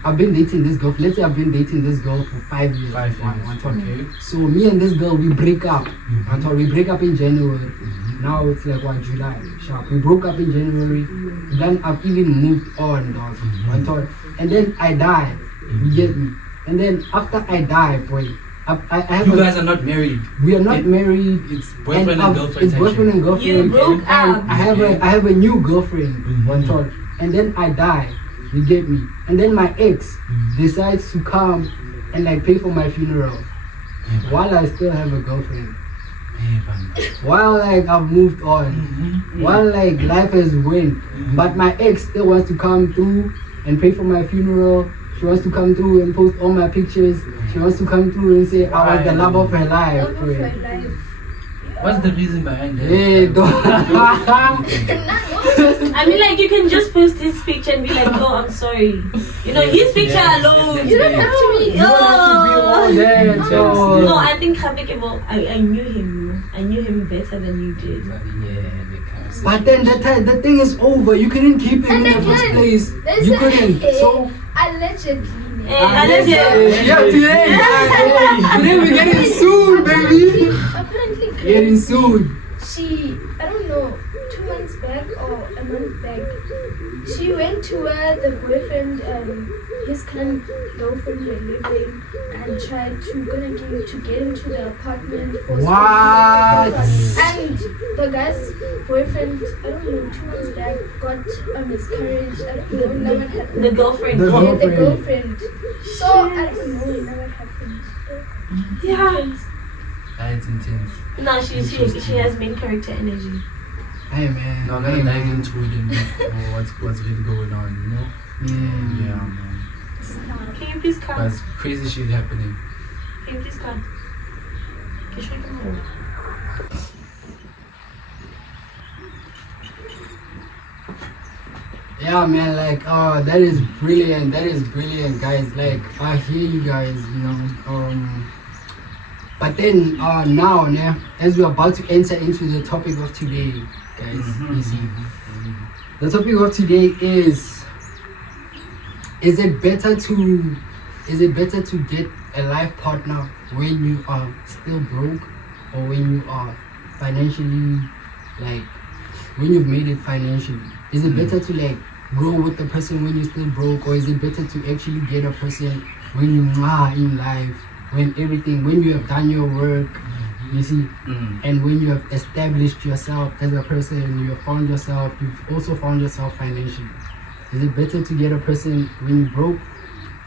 I've been dating this girl. Let's say I've been dating this girl for 5 years. 5 years. One time. Okay. So me and this girl, we break up. Mhm. Until we break up in January. Mhm. Now it's like what, July. Sharp. We broke up in January. Then I've even moved on, dog. Mhm. Until, and then I die. You get me? And then after I die, boy, I have You guys are not married. we are not married. It's boyfriend and girlfriend. It's boyfriend and girlfriend. You broke and up. I have a new girlfriend. Mhm. One thought. And then I die. You get me? And then my ex Mhm. decides to come and like pay for my funeral Yeah, man. while I still have a girlfriend. Yeah, man. While like I've moved on. Mhm. While like life has went. Mhm. But my ex still wants to come through and pay for my funeral. She wants to come through and post all my pictures. She wants to come through and say I was the love of her life. love of boy. her life. What's the reason behind that? Yeah, dog. I mean, like, you can just post his picture and be like, oh, I'm sorry. You know, his picture Yes, alone. yes, You don't have to be. You don't have to be all that, yo. No, I think Kabekebo, I knew him. I knew him better than you did. But yeah, the conversation. But then the thing is over. You couldn't keep him in And the first again, place. there's You a- couldn't. So Allegedly. yeah, today we're getting sued, baby. Apparently, Getting sued. she, I don't know, 2 months back or a month back, she went to where the boyfriend, his current girlfriend were living and tried to get into the apartment. What? And the guy's boyfriend, I don't know, 2 months back got a miscarriage. I don't know, never happened. The girlfriend. The- Yeah, the girlfriend. girlfriend. So, I don't know, it never happened. Yeah. That's intense. No, she has main character energy. Hey man. Now I'm Hey, gonna dive man. into it and know what's really going on, you know? Yeah. Yeah, man. Can you please cut? That's crazy shit happening. Can you please cut? Can you show me more? Yeah, man. Like, that is brilliant. That is brilliant, guys. Like, I hear you guys. You know. But then now, yeah, as we're about to enter into the topic of today, guys, you see, the topic of today is it better to get a life partner when you are still broke, or when you are financially, like, when you've made it financially? Is it better to like grow with the person when you're still broke, or is it better to actually get a person when you are in life, when you have done your work, you see, and when you have established yourself as a person, you have found yourself, you've also found yourself financially? Is it better to get a person when you're broke,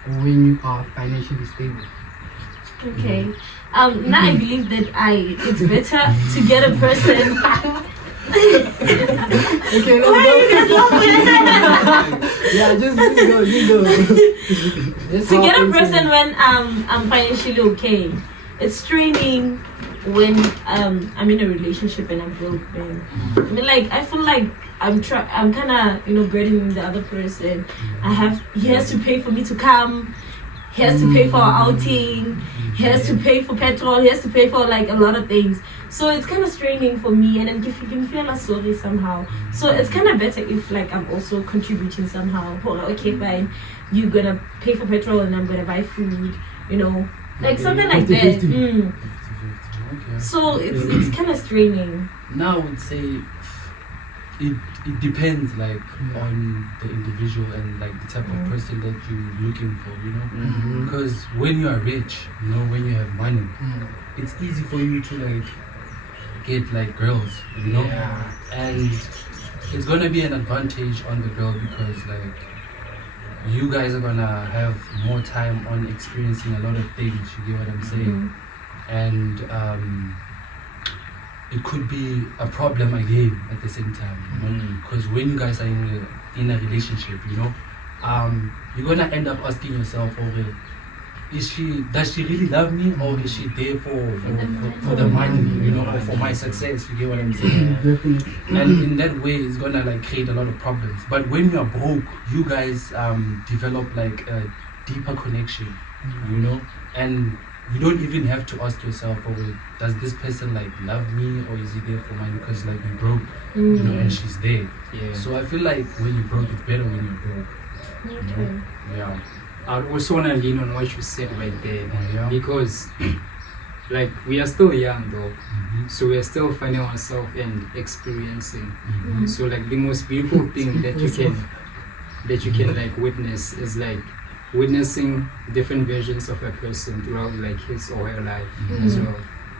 or when you are financially stable? Okay. Now I believe that it's better to get a person. Okay, Why are you let's guys go. laughing? Yeah, just go. Let's To get hop a into person it. when I'm financially okay. It's straining when I'm in a relationship and I'm broke, man. I mean, like, I feel like I'm kind of, burdening the other person. He has to pay for me to come. He has to pay for our outing. He has to pay for petrol. He has to pay for like a lot of things. So it's kind of straining for me, and then if you can feel sorry somehow. So it's kind of better if like I'm also contributing somehow. Oh, okay, fine. You're gonna pay for petrol, and I'm gonna buy food. You know, like something like that. 50-50. Okay. So it's kind of straining. Now I would say it depends like on the individual and like the type of person that you're looking for, you know. Because when you are rich, you know, when you have money, it's easy for you to like get like girls, you know. Yeah. And it's gonna be an advantage on the girl because like you guys are gonna have more time on experiencing a lot of things, you get what I'm saying? And it could be a problem again at the same time, you know, because when you guys are in a relationship, you know, you're gonna end up asking yourself, okay, does she really love me, or is she there for the money, you know, or for my success? You get what I'm saying? Definitely. And in that way, it's gonna like create a lot of problems. But when you're broke, you guys develop like a deeper connection, you know, and you don't even have to ask yourself, oh, does this person like love me, or is he there for money? Because like you're broke, you know, and she's there. Yeah. So I feel like when you're broke, it's better when you're broke. You know? Yeah. I also want to lean on what you said right there, Yeah. because like we are still young though, so we are still finding ourselves and experiencing. So like the most beautiful thing that you can like witness is like witnessing different versions of a person throughout like his or her life as well.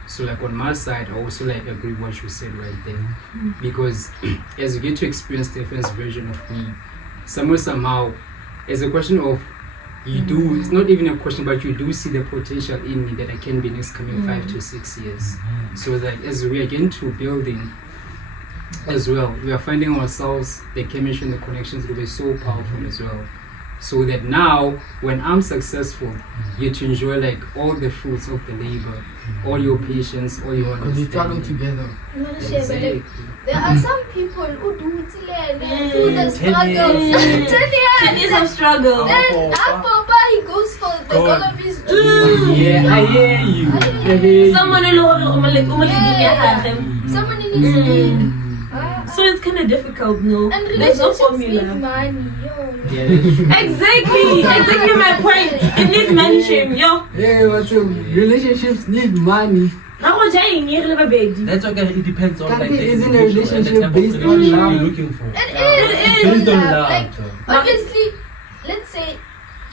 So like on my side, I also like agree what you said right there, because as you get to experience different version of me, somehow it's a question of you do, it's not even a question, but you do see the potential in me that I can be next coming 5 to 6 years. So that as we are getting to building as well, we are finding ourselves, the chemistry and the connections will be so powerful as well. So that now, when I'm successful, you to enjoy like all the fruits of the labor, all your patience, all your Because you struggle understanding. together. Exactly. There are some people who do it through the struggles. 10 10 years of struggle. Then Papa he goes for the goal of his dream. Yeah, I hear you. I hear you. Someone Someone in his need. So it's kind of difficult, no? And There's no relationships need formula. money, yo. Exactly my point. It needs money, shame, yo. Hey, what's up? Relationships need money. That's That's okay. It depends on Can't like be- the isn't a individual and the relationship type of based on relationship love? you're looking for. It is Based on love. love. Like, obviously, let's say,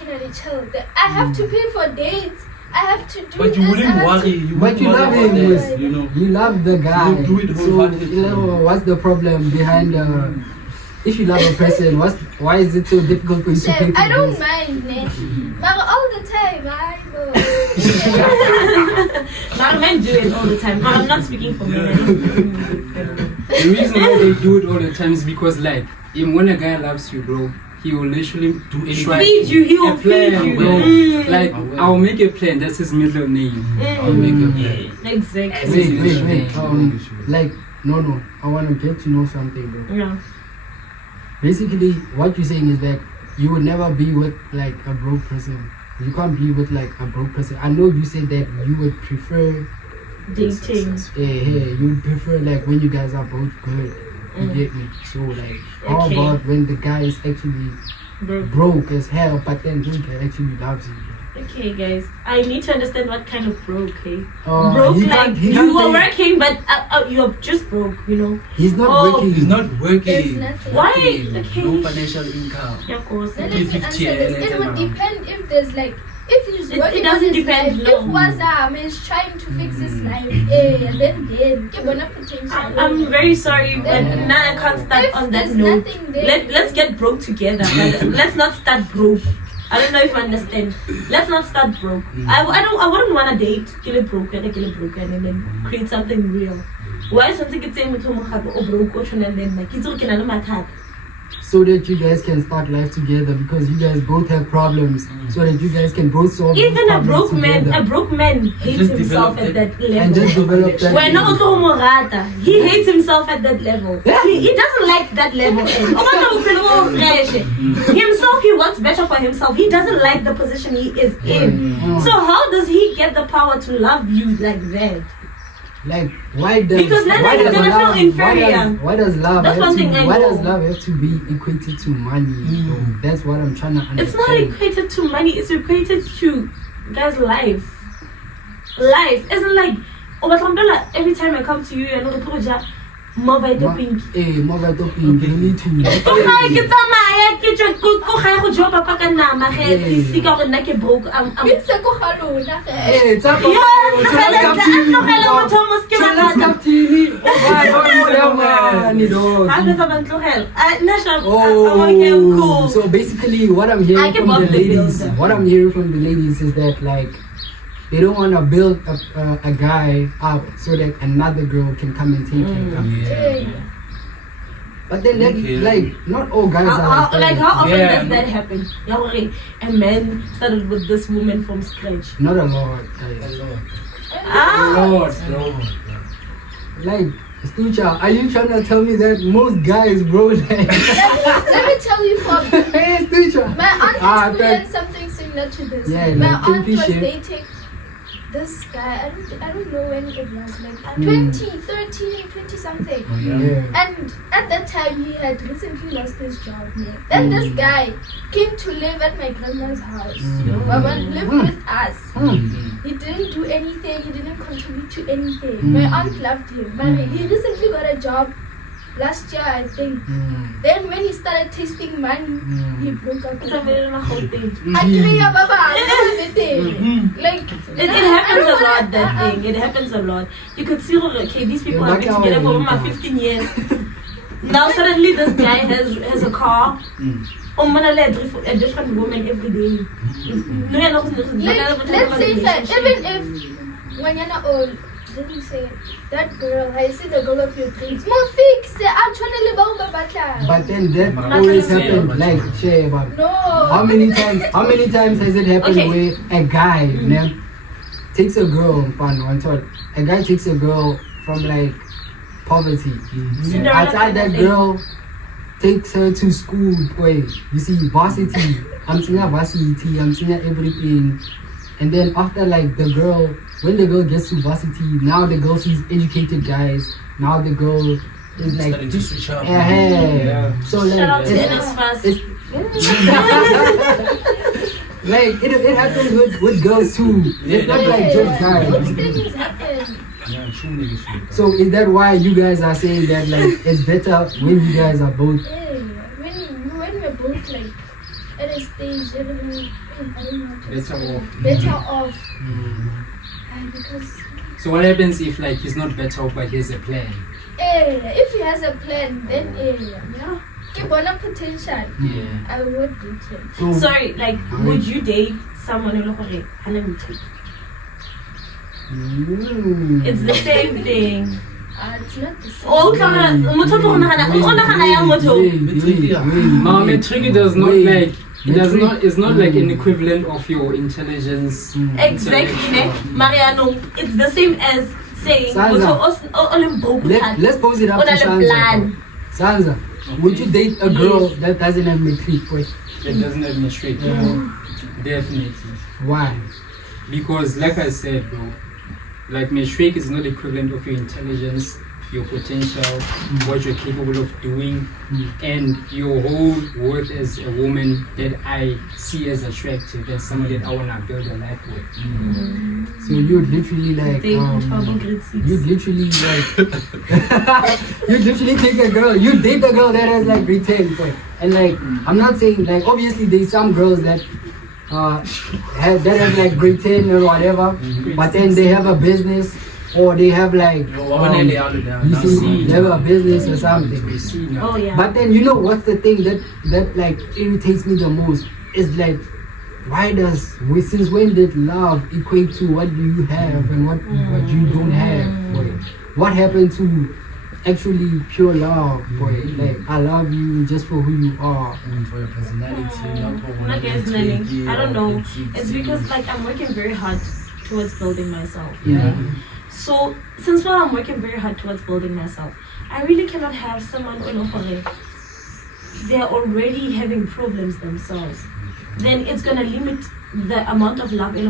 I have to pay for dates. I have to do But you this. wouldn't worry. You But wouldn't you worry love about him, that, yes. you know. You love the guy. You do it So, wholeheartedly. you know, what's the problem behind if you love a person, why is it so difficult for you to pay for I don't this? mind, man. But all the time, I go. Men do it all the time. I'm not speaking for men. The reason why they do it all the time is because like when a guy loves you, bro, he will literally Do try Feed you, he will a plan, feed you. bro. Like I will. I'll make a plan. That's his middle name. I'll make a plan. Exactly. Wait. Like, no. I want to get to know something, bro. Yeah. Basically, what you're saying is that you would never be with like a broke person. You can't be with like a broke person. I know you said that you would prefer Dating. you would prefer like when you guys are both good. You get me? So like, how Okay. about when the guy is actually broke as hell, but then he actually loves you? Okay, guys. I need to understand what kind of broke, okay? Oh, Broke he like can't- he you can't were pay. working, but you're just broke, you know? He's not Oh, working. He's not There's working. nothing. Why? Nothing. Okay. No financial income. Yeah, of course. Then Okay, let me 50 answer this. and It then would around. depend if there's like, if he's It working doesn't on his depend, life. no. If Wazam is trying to fix his life, then give on a potential. I'm very sorry, but now I can't start If on that there's note. nothing there, Let's get broke together. But let's not start broke. I don't know if you understand. Let's not start broke. I wouldn't want to date kill it broken and then create something real. Why something it's saying with broke and then like it's okay na matter. so that you guys can start life together, because you guys both have problems, so that you guys can both solve Even these a broke problems man, together. hates Just himself develop at that level. And just develop that. When he hates himself at that level. He doesn't like that level. Himself, he wants better for himself. He doesn't like the position he is in. So how does he get the power to love you like that? Like, why does Because then why he's does gonna love, feel inferior. Why does love That's have one to, thing I why does know. love have to be equated to money? though? That's what I'm trying to understand. It's not equated to money, it's equated to guys' life. Life isn't like, oh, but Alhamdulillah, every time I come to you, I know the project. Mobile doping. Mobile doping. You need to. Oh, so basically, what I'm hearing from the ladies, is that like they don't want to build a guy up so that another girl can come and take him. But then, not all guys are like how often does that happen? A man started with this woman from scratch. Not a lot, guys. Like, Stucha, are you trying to tell me that most guys, bro? Let me tell you from Hey, Stucha. my aunt experienced something similar to this. My aunt was dating this guy. I don't know when it was, like 20 something. And at that time he had recently lost his job. Then this guy came to live at my grandma's house. Lived with us. He didn't do anything, he didn't contribute to anything. My aunt loved him. But he recently got a job last year, I think. Then when he started tasting money, he broke up with her. Like it happens a lot, that thing. It happens a lot. You could see, okay, these people have been together for over 15 years. Now suddenly this guy has a car. A different woman every day. Let's say that even if when you're not old, let me say that girl, I see the girl of your dreams. More fix, I'm trying to live over but then that always happens. Like, no. How many times has it happened where a guy takes a girl a guy takes a girl from like poverty. Outside that girl takes her to school, boy. You see, varsity. I'm seeing varsity, I'm seeing everything. And then after like when the girl gets to varsity, now the girl sees educated guys. Now the girl is like starting to switch up. So like like it happens with girls too. It's not like just guys. Things happen. So is that why you guys are saying that like it's better when you guys are both? When we're both like at a stage, I don't know, Better off. Because so what happens if like he's not better off but he has a plan? if he has a plan, then keep on a potential. I would date him. Sorry, like would you date someone who look like Hanamiti? It's the same thing. It's not the same. Tricky does not like. It's not like an equivalent of your intelligence. Exactly, Mariano. It's the same as saying. Let's pose it up to Sansa. Sansa, would you date a girl that doesn't have matric? That doesn't have matric. Definitely. Why? Because, like I said, bro, like matric is not equivalent of your intelligence, your potential, what you're capable of doing, and your whole worth as a woman that I see as attractive, as someone that I want to build a life with. So you'd literally like, you'd literally take a girl, you date a girl that has like grade 10, and like, I'm not saying like, obviously there's some girls that have like grade 10 or whatever, but then they have a business. Or they have like, they have a business or something. But then you know what's the thing that like irritates me the most is like, since when did love equate to what do you have and what you don't have? What happened to actually pure love, boy. Like I love you just for who you are. For your personality, not for Not personally. I don't know. It's because like I'm working very hard towards building myself. Yeah. So since while I'm working very hard towards building myself, I really cannot have someone they're already having problems themselves. Then it's gonna limit the amount of love they're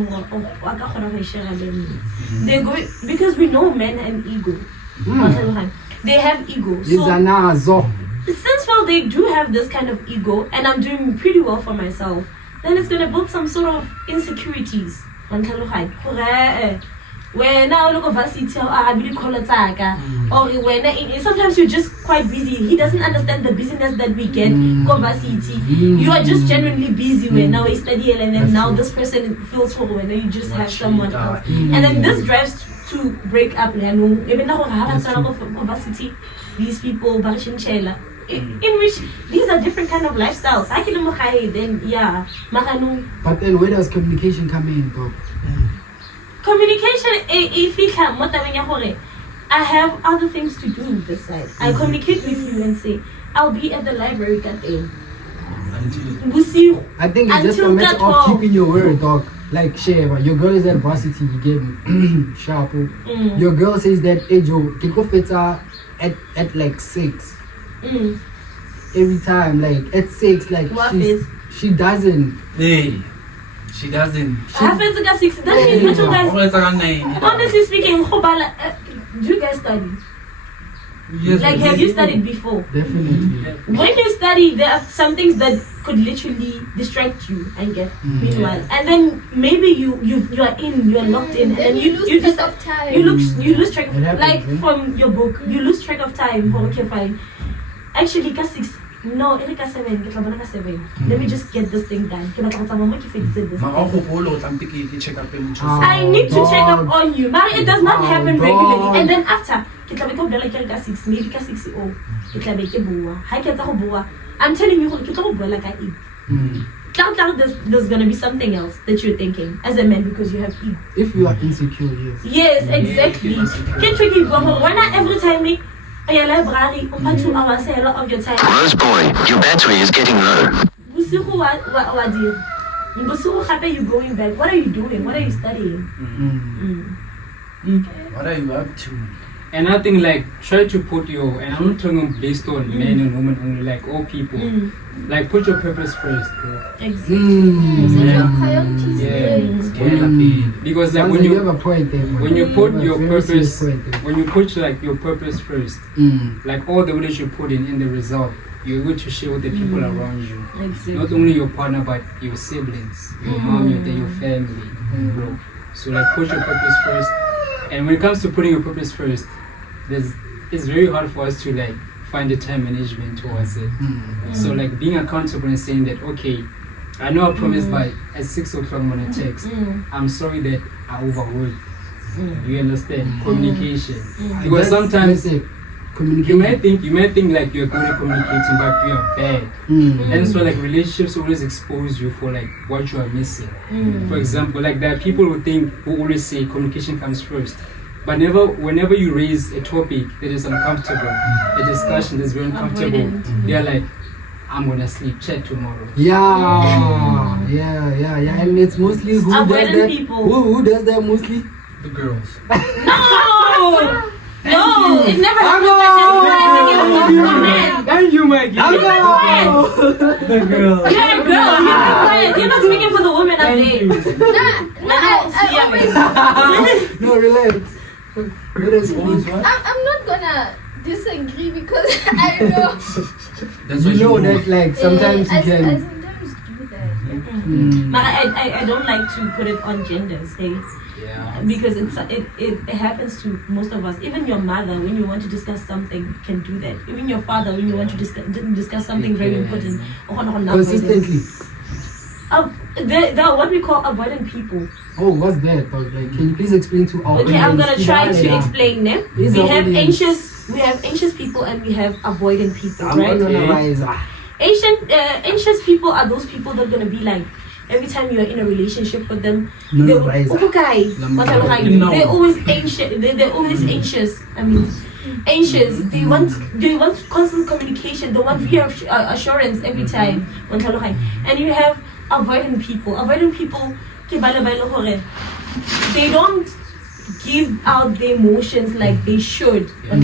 going, because we know men and ego. They have ego. So since well they do have this kind of ego and I'm doing pretty well for myself, then it's gonna build some sort of insecurities. Where now look of us or when sometimes you're just quite busy. He doesn't understand the busyness that we get. You are just genuinely busy when now he's studying and then now this person feels for when you just have someone else. And then this drives to break up. Even now these people in which these are different kind of lifestyles. Then yeah. But then where does communication come in, though? Communication, I have other things to do on this side. I communicate with you and say, I'll be at the library that day. I think it's just a matter of keeping your word, dog. Like, Sheva, your girl is at varsity, you get me. Sharp. Your girl says that, hey Joe, Kikofeta at like 6. Every time, like at 6, like she doesn't. Hey. She doesn't. Honestly speaking, do you guys study? Yes, like, have you studied before? Definitely. When you study, there are some things that could literally distract you and get meanwhile. And then maybe you are locked in, and then you lose track of time. You lose track of happens, like from your book, you lose track of time. Okay, fine. Actually, class 6. No, Erika 7, 7. Let me just get this thing done. I need to check up on you. But it does not happen regularly. And then after, I'm telling you, there's gonna be something else that you're thinking as a man because you have ego. If you are insecure, yes. Yes, exactly. Why not every time library, 2 hours of your time. Rose boy, your battery is getting low. You going back? What are you doing? What are you studying? What are you up to? And I think like try to put your, and I'm not talking based on men and women only, like all people. Like put your purpose first, bro. Exactly. Your priorities. Because like when you have a point there, when you put your purpose, when you put like your purpose first, like all the way that you put in the result, you're able to share with the people around you. Exactly. Not only your partner but your siblings, your mom, your family, bro. So like put your purpose first. And when it comes to putting your purpose first, it's very hard for us to like find the time management towards it. So like being accountable and saying that, okay, I know I promised by at 6 o'clock when I text. I'm sorry that I overworked. You understand? Communication. Because sometimes you might think like you're good at communicating, but you are bad. And so like relationships always expose you for like what you are missing. For example, like there are people who always say communication comes first. But whenever you raise a topic that is uncomfortable, a discussion that's very uncomfortable, they are like, I'm gonna sleep, chat tomorrow. Yeah. And it's mostly who does that? People. Who does that mostly? The girls. No, it never happens. Thank you, Maggie. The girls. You're a girl. You're quiet. You're not speaking for the women out there. No, relax. I'm not gonna disagree because I know. That's you know that like sometimes you I can. sometimes do that. But I don't like to put it on genders, hey? Yeah. Because it happens to most of us. Even your mother, when you want to discuss something, can do that. Even your father, when you want to discuss something very important. Consistently. There are what we call avoidant people. Oh, what's that? Like, can you please explain to our Okay, I'm gonna try to explain them. These We are have audience. anxious people and we have avoidant people, I'm right? gonna rise. Anxious people are those people that are gonna be like, every time you are in a relationship with them, No, they're always anxious. They're always anxious. I mean, anxious. They want constant communication. They want reassurance every time. And you have avoidant people. Avoidant people, they don't give out their emotions like they should. And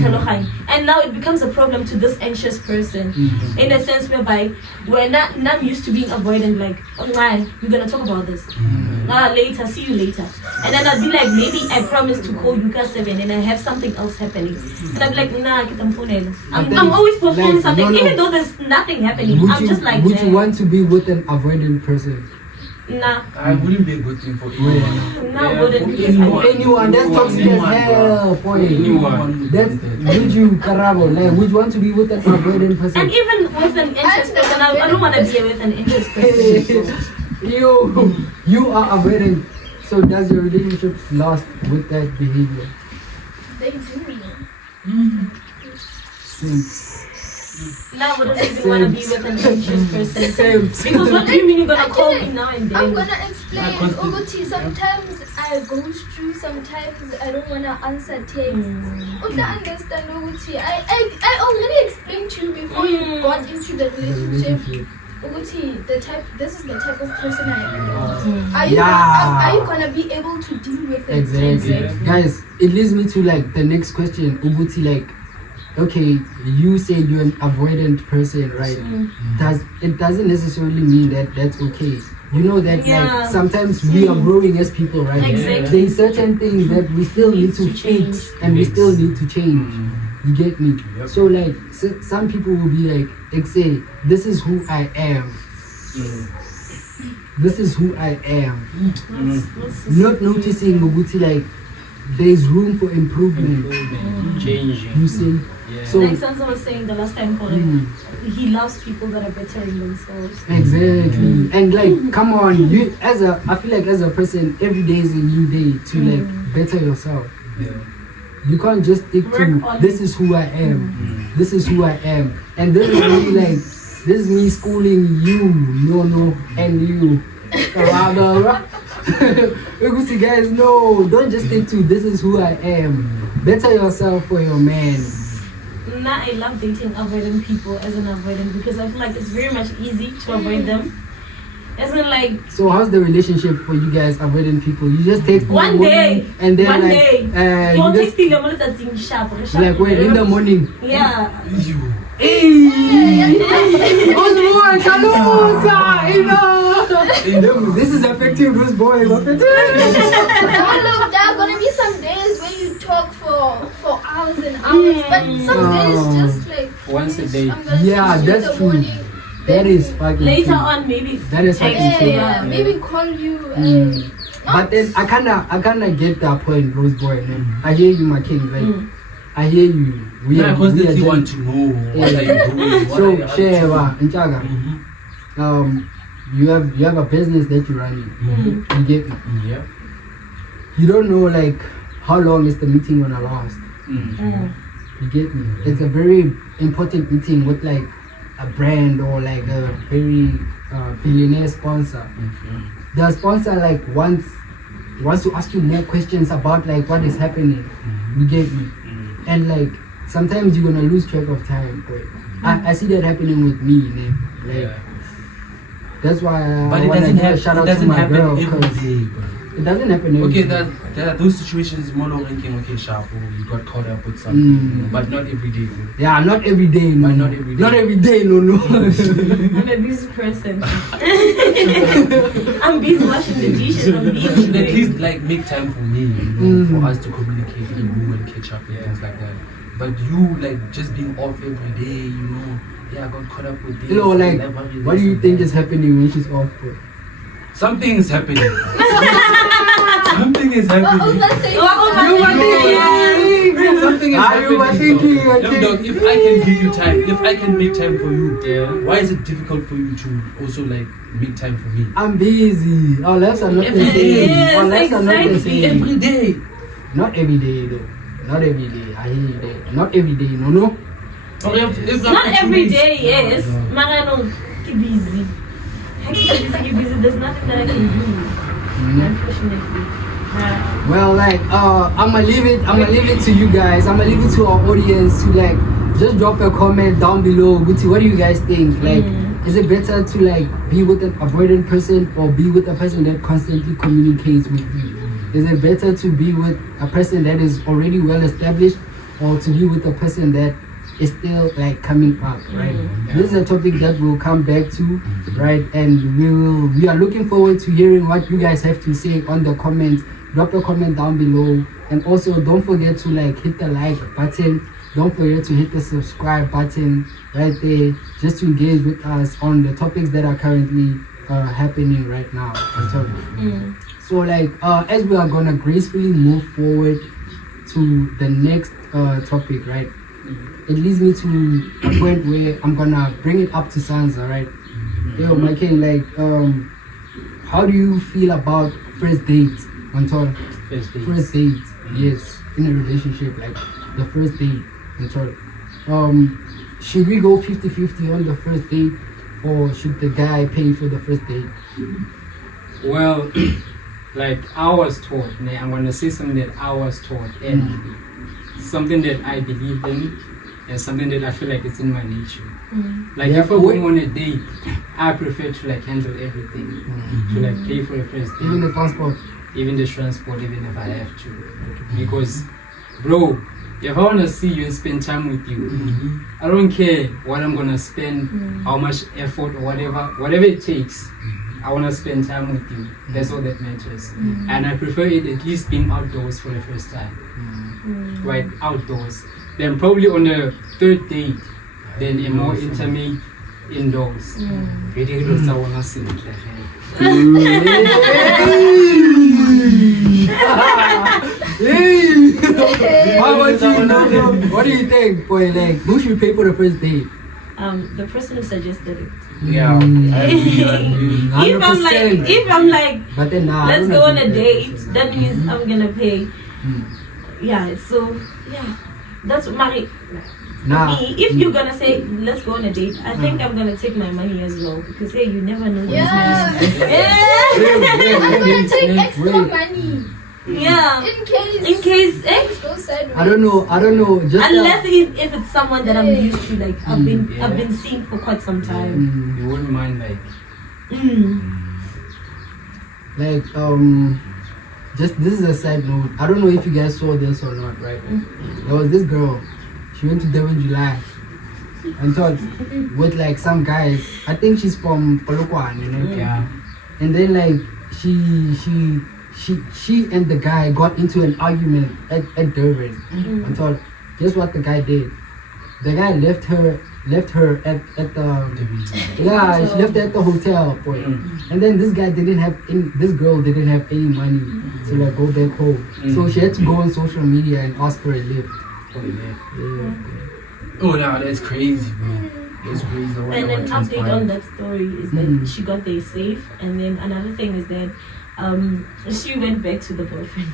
now it becomes a problem to this anxious person, in a sense whereby we're not used to being avoidant, like, oh my, we're gonna talk about this later, see you later. And then I'll be like, maybe I promised to call you guys 7 and I have something else happening. And I'm like, nah, I'm always postponing something, even though there's nothing happening. I'm just like, would you want to be with an avoidant person? Nah. I wouldn't be a good thing for you. Anyone, that's toxic as hell. Anyone. That's, would you, Karabo, like, would you want to be with an avoidant person? And even with an anxious person, I don't want to be with an anxious person. You are avoidant. So does your relationship last with that behavior? They do. Since. Now, what does you want to be with an anxious person? Same. Because what do you mean you're gonna call me now and then? I'm gonna explain. Uguti, sometimes I go through, sometimes I don't wanna answer texts. Understand, Uguti. I already explained to you before you got into the relationship. Uguti, this is the type of person I am. Are you gonna be able to deal with it? Exactly. Guys, it leads me to like the next question. Uguti, like, okay, you say you're an avoidant person, right? It doesn't necessarily mean that that's okay. You know that like sometimes we are growing as people, right? Exactly. There's certain things that we still need to fix and we still need to change. You get me? So like some people will be like say, this is who I am. This is who I am. Not noticing Uguti, like there's room for improvement. Changing. You see? Yeah. So, like Sansa was saying the last time, he loves people that are bettering themselves. Exactly. And like, come on, I feel like as a person, every day is a new day to like better yourself. Yeah. You can't just stick to this is who I am. This is who I am. And this is me like, this is me schooling you, no, and you. You guys, no, don't just stick to this is who I am. Better yourself for your man. Now I love dating avoidant people as an avoidant because I feel like it's very much easy to avoid them. As in like. So how's the relationship for you guys avoidant people? You just text one day and then one like day. you just, like wait in the morning. Yeah. Hey, this is affecting Bruce boy. Look, there are gonna be some days where you talk for hours and hours, but some days just like once a day. Yeah, that's true. That is fucking later true. on maybe that is fucking true. Maybe call you. But then I kinda get that point, Bruce boy. Man. I hear you, my king. Like I hear you. I constantly want to know what are you doing. So Sheva and Chaga, you have a business that you're running. You get me? Yeah. You don't know like how long is the meeting gonna last. You get me? It's a very important meeting with like a brand or like a very billionaire sponsor. The sponsor like wants to ask you more questions about like what is happening. You get me? And like sometimes you're gonna lose track of time. I see that happening with me, man. Like that's why I wanna give a shout out to my girl. Every day, bro. It doesn't happen every day. There are those situations more long thinking, okay, sharp, you got caught up with something, but not every day. Bro. Yeah, not every day, no. But not every day. Not every day, no. I'm a busy person. I'm busy washing the dishes. I'm busy. You should at least like make time for me, for us to communicate and catch up and things like that. But you like just being off every day, I got caught up with this. Like, what do you think is happening when she's off, bro? Something is happening. Something is happening. Something is happening. Look, if I can give you time, if I can make time for you, why is it difficult for you to also like make time for me? I'm busy. Our lives are not the same. Our lives are not the same. Every day. Not every day though. Not every day. I hear you there. Not every day. No. If not every day, yes. Marano, keep busy. Keep busy. There's nothing that I can do. Unfortunately. Well, like, I'ma leave it to you guys. I'ma leave it to our audience to like just drop a comment down below. Guti, what do you guys think? Like, is it better to like be with an avoidant person or be with a person that constantly communicates with you? Is it better to be with a person that is already well established or to be with a person that is still like coming up, right? This is a topic that we'll come back to, right? And we are looking forward to hearing what you guys have to say on the comments. Drop a comment down below, and also don't forget to like hit the like button. Don't forget to hit the subscribe button right there, just to engage with us on the topics that are currently happening right now. So like as we are gonna gracefully move forward to the next topic, right? It leads me to a point where I'm gonna bring it up to Sansa, right? Yo, my king, like how do you feel about first dates? First dates, yes, in a relationship, like the first date. Should we go 50-50 on the first date, or should the guy pay for the first date? Well, like I was taught, I'm gonna say something that I was taught, and something that I believe in, and something that I feel like it's in my nature. Like if we're going on a date, I prefer to like handle everything, to like pay for the first date, Even the transport. even the transport, even if I have to, because bro, if I wanna see you and spend time with you, I don't care what I'm gonna spend, how much effort or whatever it takes. I wanna spend time with you. That's all that matters. And I prefer it at least being outdoors for the first time, right? Outdoors. Then probably on the third date, then a more intimate indoors. Ridiculous, I wanna see it. How about you, Nando? What do you think, boy? Like, who should pay for the first date? The person who suggested it. Yeah, I agree. If I'm like, But then, let's go on a date, that means I'm gonna pay. Yeah, so yeah, that's Mari. Me, if you're gonna say let's go on a date, I think I'm gonna take my money as well, because hey, you never know. Yeah. I'm gonna take extra money. Yeah. In case Go sideways. I don't know. Just unless if it's someone that I'm used to, like I've been seeing for quite some time. You wouldn't mind like just this is a side note. I don't know if you guys saw this or not, right? There was this girl. She went to Devon July and thought with like some guys. I think she's from Polokwane, you know? Yeah. And then like she and the guy got into an argument at Durban. And thought, guess what the guy did? The guy left her at the she left her at the hotel, boy. And then this girl didn't have any money to like go back home. So she had to go on social media and ask for a lift. Oh, no, that's crazy, bro. That's crazy. And an update on that story is that she got there safe, and then another thing is that she went back to the boyfriend.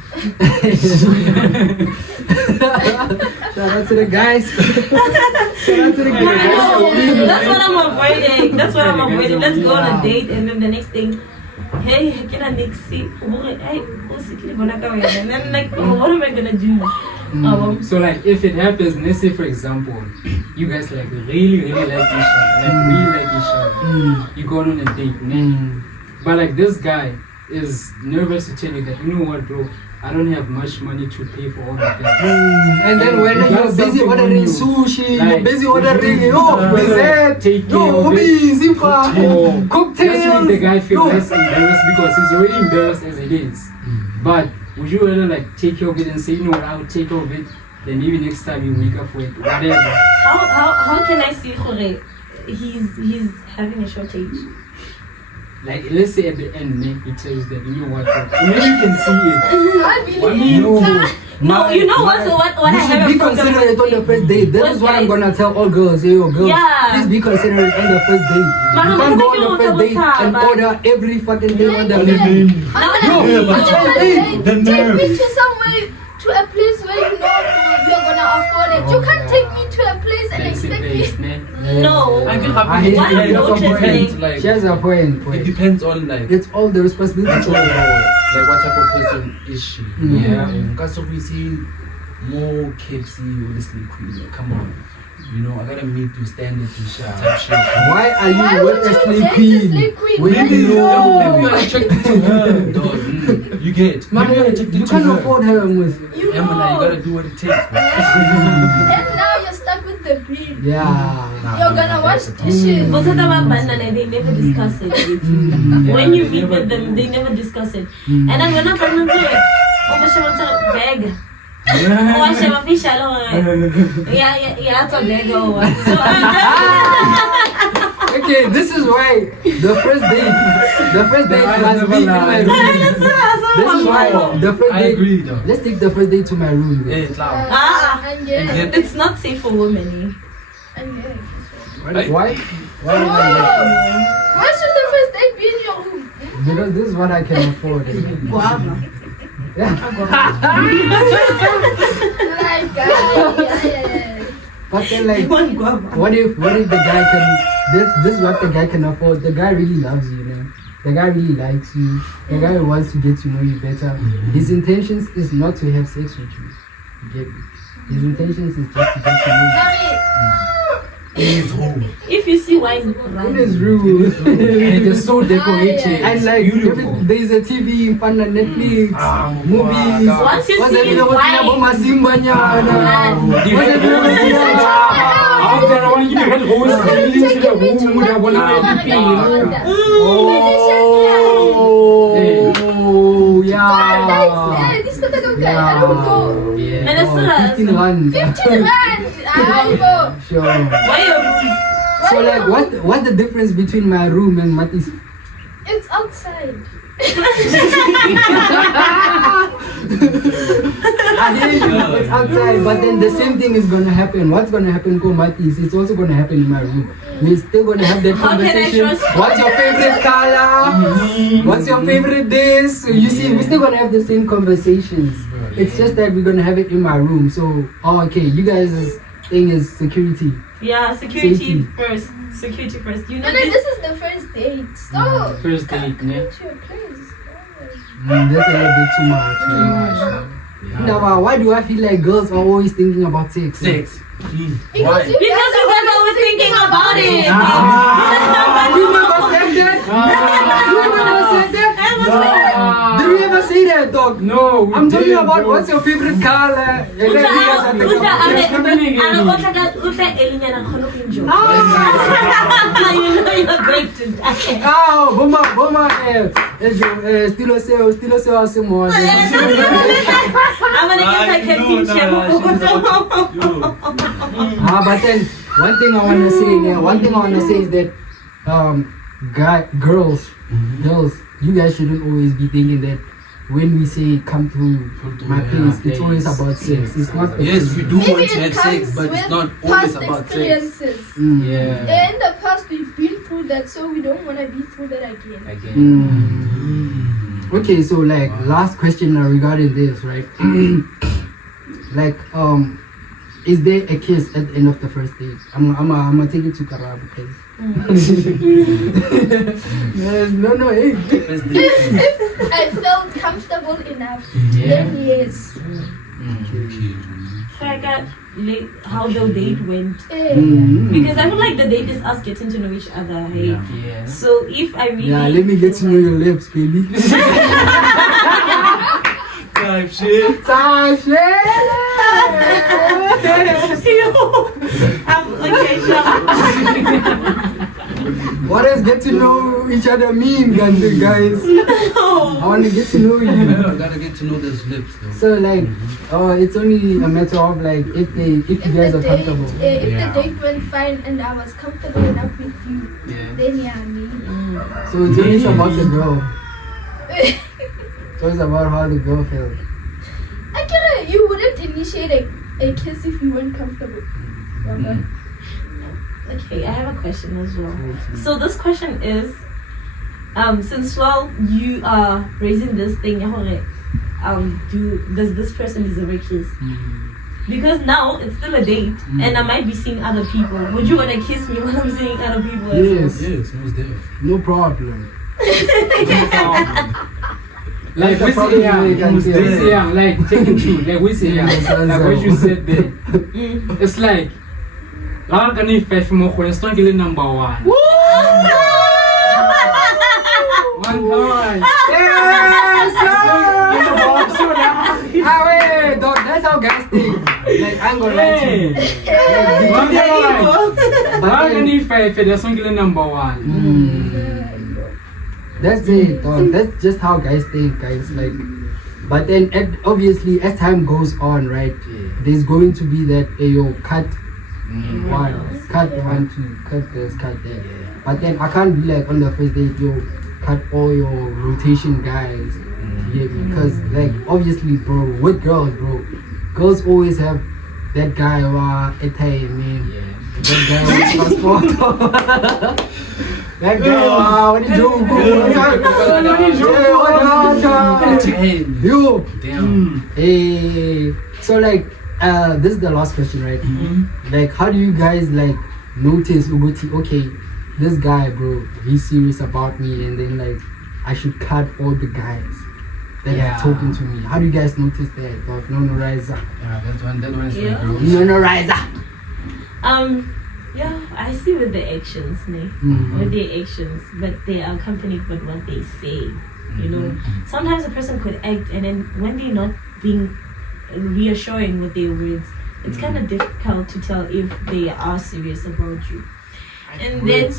Shout out to the guys. Shout out to the guys. That's what I'm avoiding. Let's go on a date, and then the next thing, hey, can I Nixie? Hey, and then like, what am I gonna do? So like if it happens, let's say for example, you guys like really like each other, you go on a date, but like this guy is nervous to tell you that, you know what, bro, I don't have much money to pay for all of that. And then when you're busy ordering sushi, like, you're busy ordering cocktails. Just make the guy feel less embarrassed, because he's already embarrassed as it is. But would you rather like take care of it and say, you know what, I'll take care of it, then maybe next time you make up for it, whatever. How can I see Jorge? He's having a shortage. Like let's say at the end, he tells that, you know what, maybe you can see it. No, you know what I You have should be considerate on the first date. That is what I'm gonna tell all girls. Hey, yo, girls, please be considerate on the first date. You can't go on the first date and order every fucking day on the menu. Take me to somewhere, to a place where you know you're gonna afford it. You can't take me to a place and expect me. No. I feel I happy. hate Why it. are you That's a point. noticing? Like, She has a point. it depends on like It's all the responsibility. control, like what type of person is she? Yeah. Because we see more KFC or the Slay Queen. Like, come on, you know, I gotta meet your standards and shit, type shit. Why are Why you would with a you slave date a queen? slave queen? When Maybe you you know. are attracted to her, dog. You get. Man, Maybe you're attracted you to can't her. afford her. Mus. You Yeah, man, know. you gotta do what it takes. Man. And now you're stuck with the beat. Yeah. You're gonna wash dishes. Both of them are banana, they never discuss it with you. Mm. When you they meet never with them, do. they never discuss it. Mm. And then when I'm pregnant, oh, she wants a bag. Oh, I shall fish. Yeah, it's a bag or what. So Okay, this is why the first date must be in my room. This is why the first I date. agree, though. Let's take the first date to my room. Yeah, it's loud. And yeah. it's not safe for women. And yeah. Why? Why am I Why should the first date be in your room? like- Because this is what I can afford. Like, yeah. But then, like, what if the guy can? This is what the guy can afford. The guy really loves you, man. The guy really likes you. The guy wants to get to know you better. His intentions is not to have sex with you. You get me? His intentions is just to get to know Sorry. In his home. If you see why you. In his room. And it is so decorated. And like, Beautiful. there is a TV in front of Netflix, movies. once you What's see that? What's that? why, Masimba nyana. The red rose. After I want to give you red rose, You're I need to the taking me to room with a what one. Oh, yeah. This is the guy. I don't go. Yeah. And it's not- 15 rand. 15 rand. I go. Sure. why your room? So like, what's the difference between my room and Mati's? It's outside. I hear you. It's outside, but then the same thing is gonna happen. What's gonna happen, Ko Mati's? It's also gonna happen in my room. We're still gonna have that How can I conversation. trust you? What's your favorite color? What's your favorite this? You see, we're still gonna have the same conversations. It's just that we're gonna have it in my room. So, okay, you guys' thing is security. Yeah, security Safety. first. Security first. You know And then this. this is the first date. So, First date, come yeah. to your place. That's a little bit too much. Now, why do I feel like girls are always thinking about sex? Sex. Because Why? you Because you guys are always thinking about it. You never said that? You never said that? Did we ever say that, dog? No, we I'm talking didn't, about bro. what's your favorite color? And then you guys have the conversation. You know you're going to die. Oh, bomba, stilo seu asimo. I'm gonna get like a pinch. But then one thing I wanna say is that girls, you guys shouldn't always be thinking that when we say come to my place, it's always about sex. It's not. Yes, we do Maybe want to it have sex, comes but it's with not always past about sex. experiences. Yeah. In the past, we've been through that, so we don't want to be through that again. Okay, so like last question regarding this, right? Like, is there a kiss at the end of the first date? I'm gonna take it to Karabo, please. Yes, no, hey. First date. If I felt comfortable enough, then yes. So I got how the date went. Because I feel like the date is us getting to know each other. Hey? Yeah. So if I really Yeah, let me get to know your lips, baby. Type shit. okay, sure. What does get to know each other mean, guys? I want to get to know you. I gotta get to know those lips though. So like, it's only a matter of like if you guys are comfortable. If the date went fine and I was comfortable enough with you, then yeah, me. So it's always about the girl. It's always about how the girl felt. Actually, you wouldn't initiate a kiss if you weren't comfortable. Okay, I have a question as well. So this question is, since you are raising this thing, does this person deserve a kiss? Because now it's still a date, and I might be seeing other people. Would you wanna kiss me when I'm seeing other people? Yes. Yes, most definitely. No problem. Like the we problem say, yeah, you can say. we say, yeah, like taking two, like we say, yeah, like what you said there. It's like, how can you fight for more when it's not getting number one? One point. Yes, wait, dog, that's how guys think. Like, I'm gonna lie to you. Hey, one point. How can you fight for there's not getting number one? That's it, dog. That's just how guys think, guys. Like, but then obviously as time goes on, right? There's going to be that cut one, cut 1, 2, cut this, cut that. But then I can't be like on the first date, cut all your rotation guys. You get me? Because like obviously, bro, with girls, girls always have that guy at time, man. That guy who transport. That guy, what you do? You. Damn. Hey. So like, this is the last question, right? Like, how do you guys like notice Uguti? Okay, this guy, bro, he's serious about me, and then like, I should cut all the guys that are talking to me. How do you guys notice that? Dog? No riser. Yeah, that one is Yeah. No riser. Yeah, I see with the actions, with their actions, but they are accompanied by what they say. You know, sometimes a person could act, and then when they're not being reassuring with their words, it's kind of difficult to tell if they are serious about you. And then,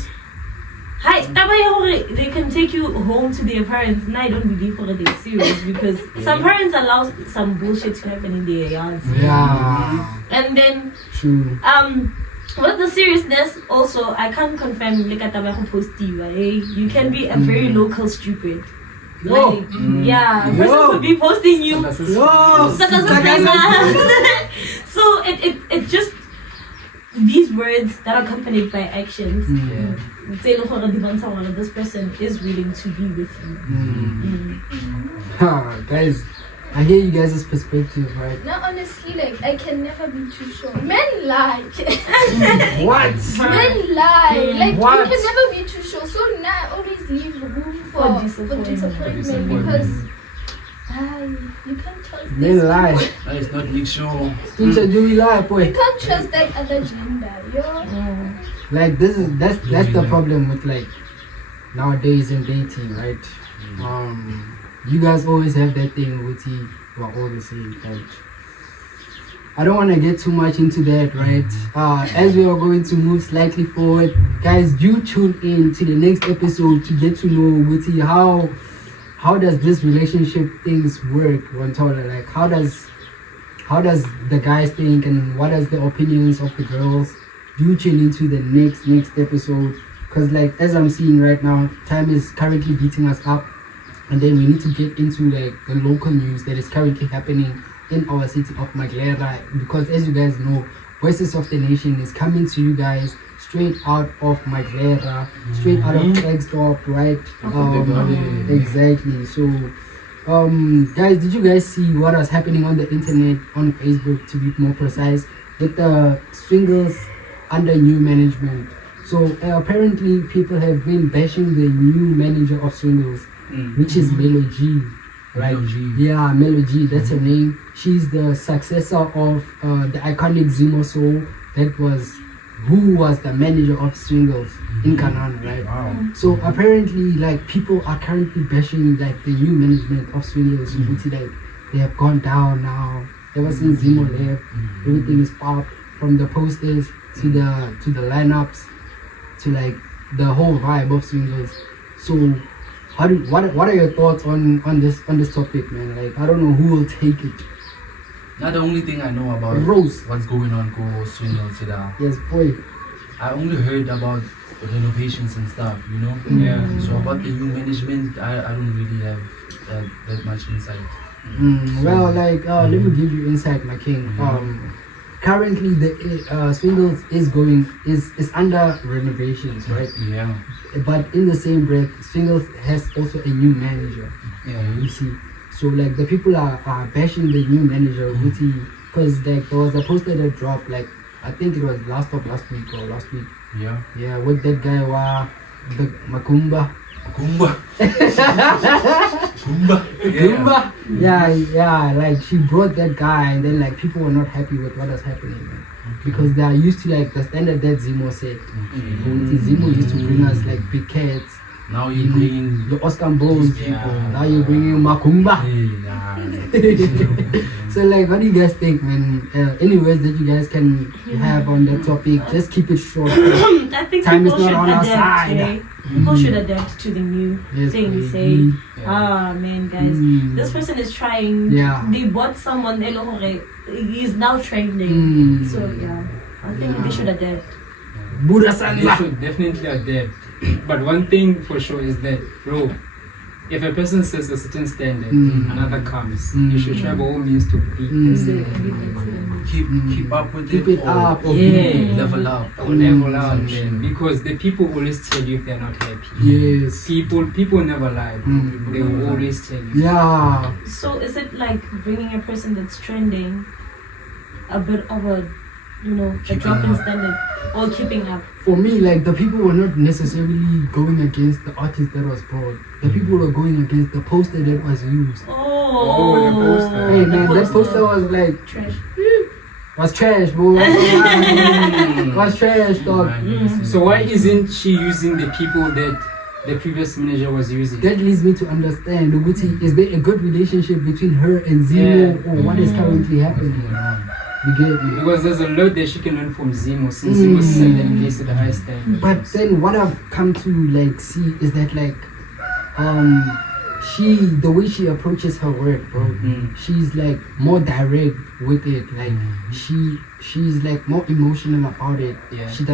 they can take you home to their parents. And I don't believe they're serious because some parents allow some bullshit to happen in their yards. Yeah. And then, True. with the seriousness, also, I can't confirm you can be a very local stupid. Like, yeah, a person could be posting you. So it just, these words that are accompanied by actions. This person is willing to be with you. Guys, I hear you guys' perspective, right? No, honestly, like, I can never be too sure. Men lie. What? Men lie. Like, What? you can never be too sure. So now I always leave room for disappointment because you can't trust Men these lie. people. That is not make sure. Teacher, do we lie, You boy? can't trust that other gender, Like that's the problem with like nowadays in dating, right? You guys always have that thing with you are all the same, right? I don't want to get too much into that, right? As we are going to move slightly forward, guys, do tune in to the next episode to get to know Wuti how does this relationship things work, Wantola? Like how does the guys think and what is the opinions of the girls? Do tune into the next episode, because like as I'm seeing right now, time is currently beating us up, and then we need to get into like the local news that is currently happening in our city of Maglera, because as you guys know, Voices of the Nation is coming to you guys straight out of Maglera, straight out of Flagstop, right? Exactly. So guys, did you guys see what was happening on the internet, on Facebook to be more precise, with the swingles under new management? So apparently people have been bashing the new manager of swingles, which is Melo G, right? Yeah, Melo G, that's her name. She's the successor of the iconic Zimo Soul who was the manager of swingles in Canaan, right? Wow. So apparently, like, people are currently bashing like the new management of swingles. You see, like, they have gone down now. Ever since Zimo left, everything is up, from the posters to the lineups to like the whole vibe of swingles. So what are your thoughts on this topic, man? Like, I don't know who will take it. Not the only thing I know about Rose. what's going on go swingles today. Yes, boy. I only heard about renovations and stuff, you know. Yeah. So about the new management, I don't really have that much insight. Well, like, let me give you insight, my king. Currently the swingles is under renovations, right? Yeah. But in the same breath, swingles has also a new manager. Yeah. You see, so like the people are bashing the new manager, because like there was a poster that dropped like I think it was last week. Yeah, with that guy the Makumba. Kumba. Yeah, like she brought that guy and then like people were not happy with what was happening, man. Because they are used to like the standard that Zimo said. Zimo used to bring us like big cats. Now you bring the Oscar Bones people. Now you're bringing Makumba. So like, what do you guys think, man? Any words that you guys can have on that topic? Just keep it short. I think time is people not should on our adapt, side. right? People should adapt to the new thing. Say, man, guys, this person is trying. Yeah. They bought someone. He's now trending. So yeah, I think they should adapt. Buddha They Sanza. should definitely adapt. But one thing for sure is that, bro, if a person sets a certain standard, another comes. You should try by all means to beat this. keep up with Keep it. it up. Or Yeah. level up. Or level out, man. Because the people always tell you if they're not happy. Yes. People never lie. They will always tell you. Yeah. So is it like bringing a person that's trending a bit of a, a drop in standard or keeping up? For me, like the people were not necessarily going against the artist that was brought. The people were going against the poster that was used. Oh, the poster. Hey man, that poster was like trash. was trash, bro. Was trash, dog. So why isn't she using the people that the previous manager was using? That leads me to understand, Uguti, is there a good relationship between her and Zemo or what is currently happening? You get me? Because there's a lot that she can learn from Zemo since Zemo set and placed at a high standard. But then what I've come to like see is that like the way she approaches her work, bro, she's like more direct with it. Like she's like more emotional about it. Yeah. She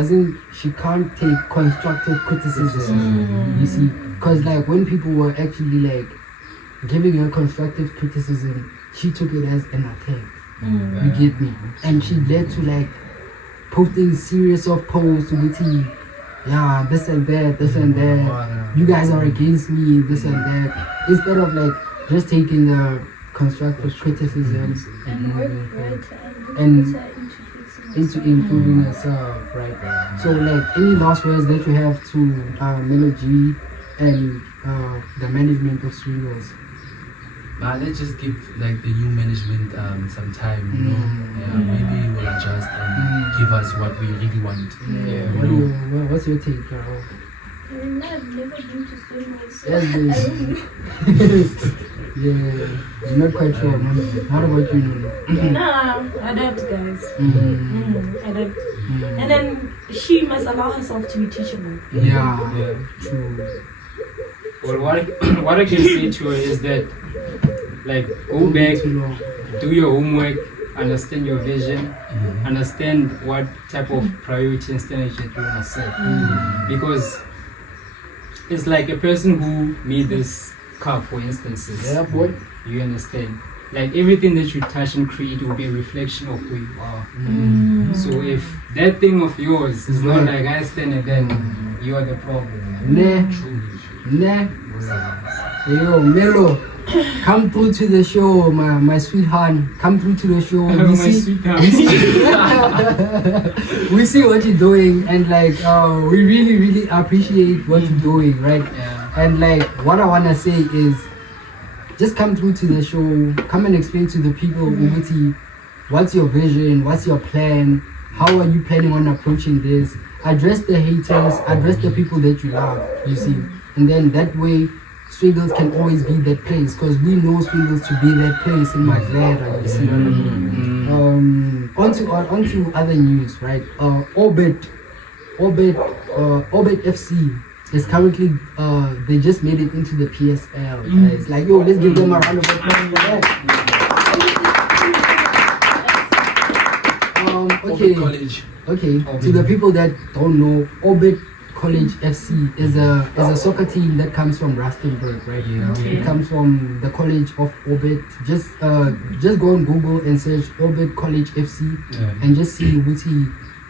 can't take constructive criticism. You see, because like when people were actually like giving her constructive criticism, she took it as an attack. You get me? And she led to like posting series of posts with this and that, you guys are against me, this and that, instead of like just taking the constructive criticisms and moving forward and into improving yourself, right? So like any last words that you have to Melody and the management of Swingles? Let's just give like the new management some time, maybe we'll adjust and give us what we really want. What's your take, Karabo? I've never been to Swingles, so Yes, I yes. don't know. Yeah, I'm not quite sure, man. How about you, Nuno? Nah, adapt, guys. Adapt. And then she must allow herself to be teachable. Yeah, true. Well, what I can say to her is that, like, go back, do your homework, understand your vision, understand what type of priority and standard that you want to set. Because it's like a person who made this cup, for instance. Yeah, boy. You understand? Like everything that you touch and create will be a reflection of who you are. So if that thing of yours is not like I stand it, then you are the problem. Nah. Yo, Melo, come through to the show, my sweetheart. Come through to the show. We see what you're doing, and like we really appreciate what you're doing, right? Yeah. And like what I wanna say is, just come through to the show. Come and explain to the people, Uguti, what's your vision? What's your plan? How are you planning on approaching this? Address the haters. Address the people that you love. You see. And then that way, Swingles can always be that place, because we know Swingles to be that place in Mondlana, you see. Onto other news, right? Orbit FC is currently they just made it into the PSL. It's like, yo, let's give them a round of applause for that. Okay. To the people that don't know, Orbit College FC is a soccer team that comes from Rustenburg, right? It comes from the College of Orbit. Just go on Google and search Orbit College FC and just see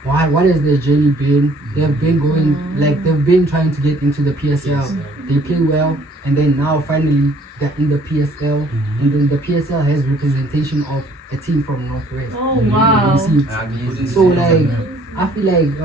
what has their journey been? They've been going they've been trying to get into the PSL. They play well, and then now finally they're in the PSL, and then the PSL has representation of a team from Northwest. Oh wow. You see? So like I feel like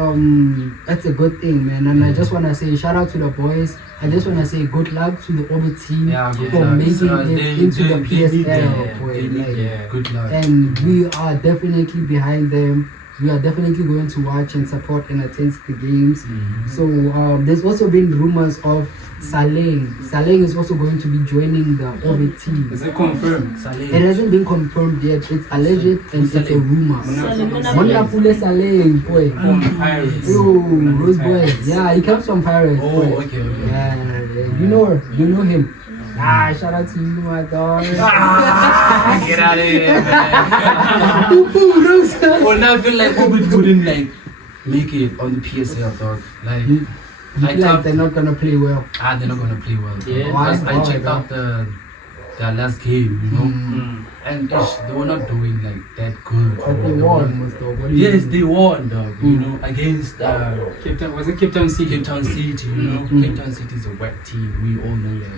that's a good thing, man. And I just wanna say shout out to the boys. I just wanna say good luck to the Orbit team for making it into the PSL. Good luck. And we are definitely behind them. We are definitely going to watch and support and attend the games. So there's also been rumors of Saleng. Saleng is also going to be joining the Orbit team. Is it confirmed? It hasn't been confirmed yet. It's alleged and it's a rumor. Monapule Saleng, boy. From Pirates. Yo, those boys. Yeah, he comes from Pirates. Oh, okay. Yeah, you know him. Shout out to you, my dog. Get out of here, man. Well, now I feel like Orbit wouldn't like make it on the PSL, dog. Like, You feel like they're not gonna play well. they're not gonna play well. Yeah. Because I Why? checked out their last game, you know, Mm. and they were not doing like that good. But they won, most of what do you Yes, mean? they won, dog. You know, against Cape Town, was it Cape Town City? Cape Town City. You know, Cape Town City is a wet team. We all know that.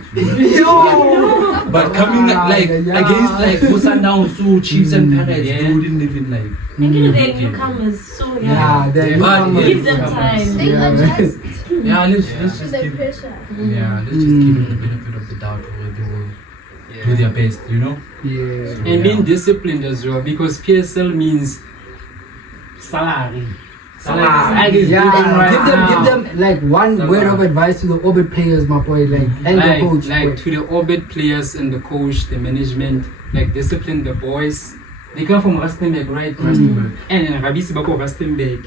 But coming against like Musandao, so Chiefs and Pirates, they wouldn't even like. Thinking they're newcomers, so Yeah, they're newcomers. give them time. They adjust Yeah, let's to just the give. pressure. Yeah, let's just give them the benefit of the doubt, where they will do their best. You know. Yeah. And being disciplined as well, because PSL means salary. Salary is Yeah, given right now. give them like one word of advice to the Orbit players, my boy, and the coach. Like to the Orbit players and the coach, the management, like discipline the boys. They come from Rustenburg, right? Rustenburg. And Rabisi Bako Rustenburg.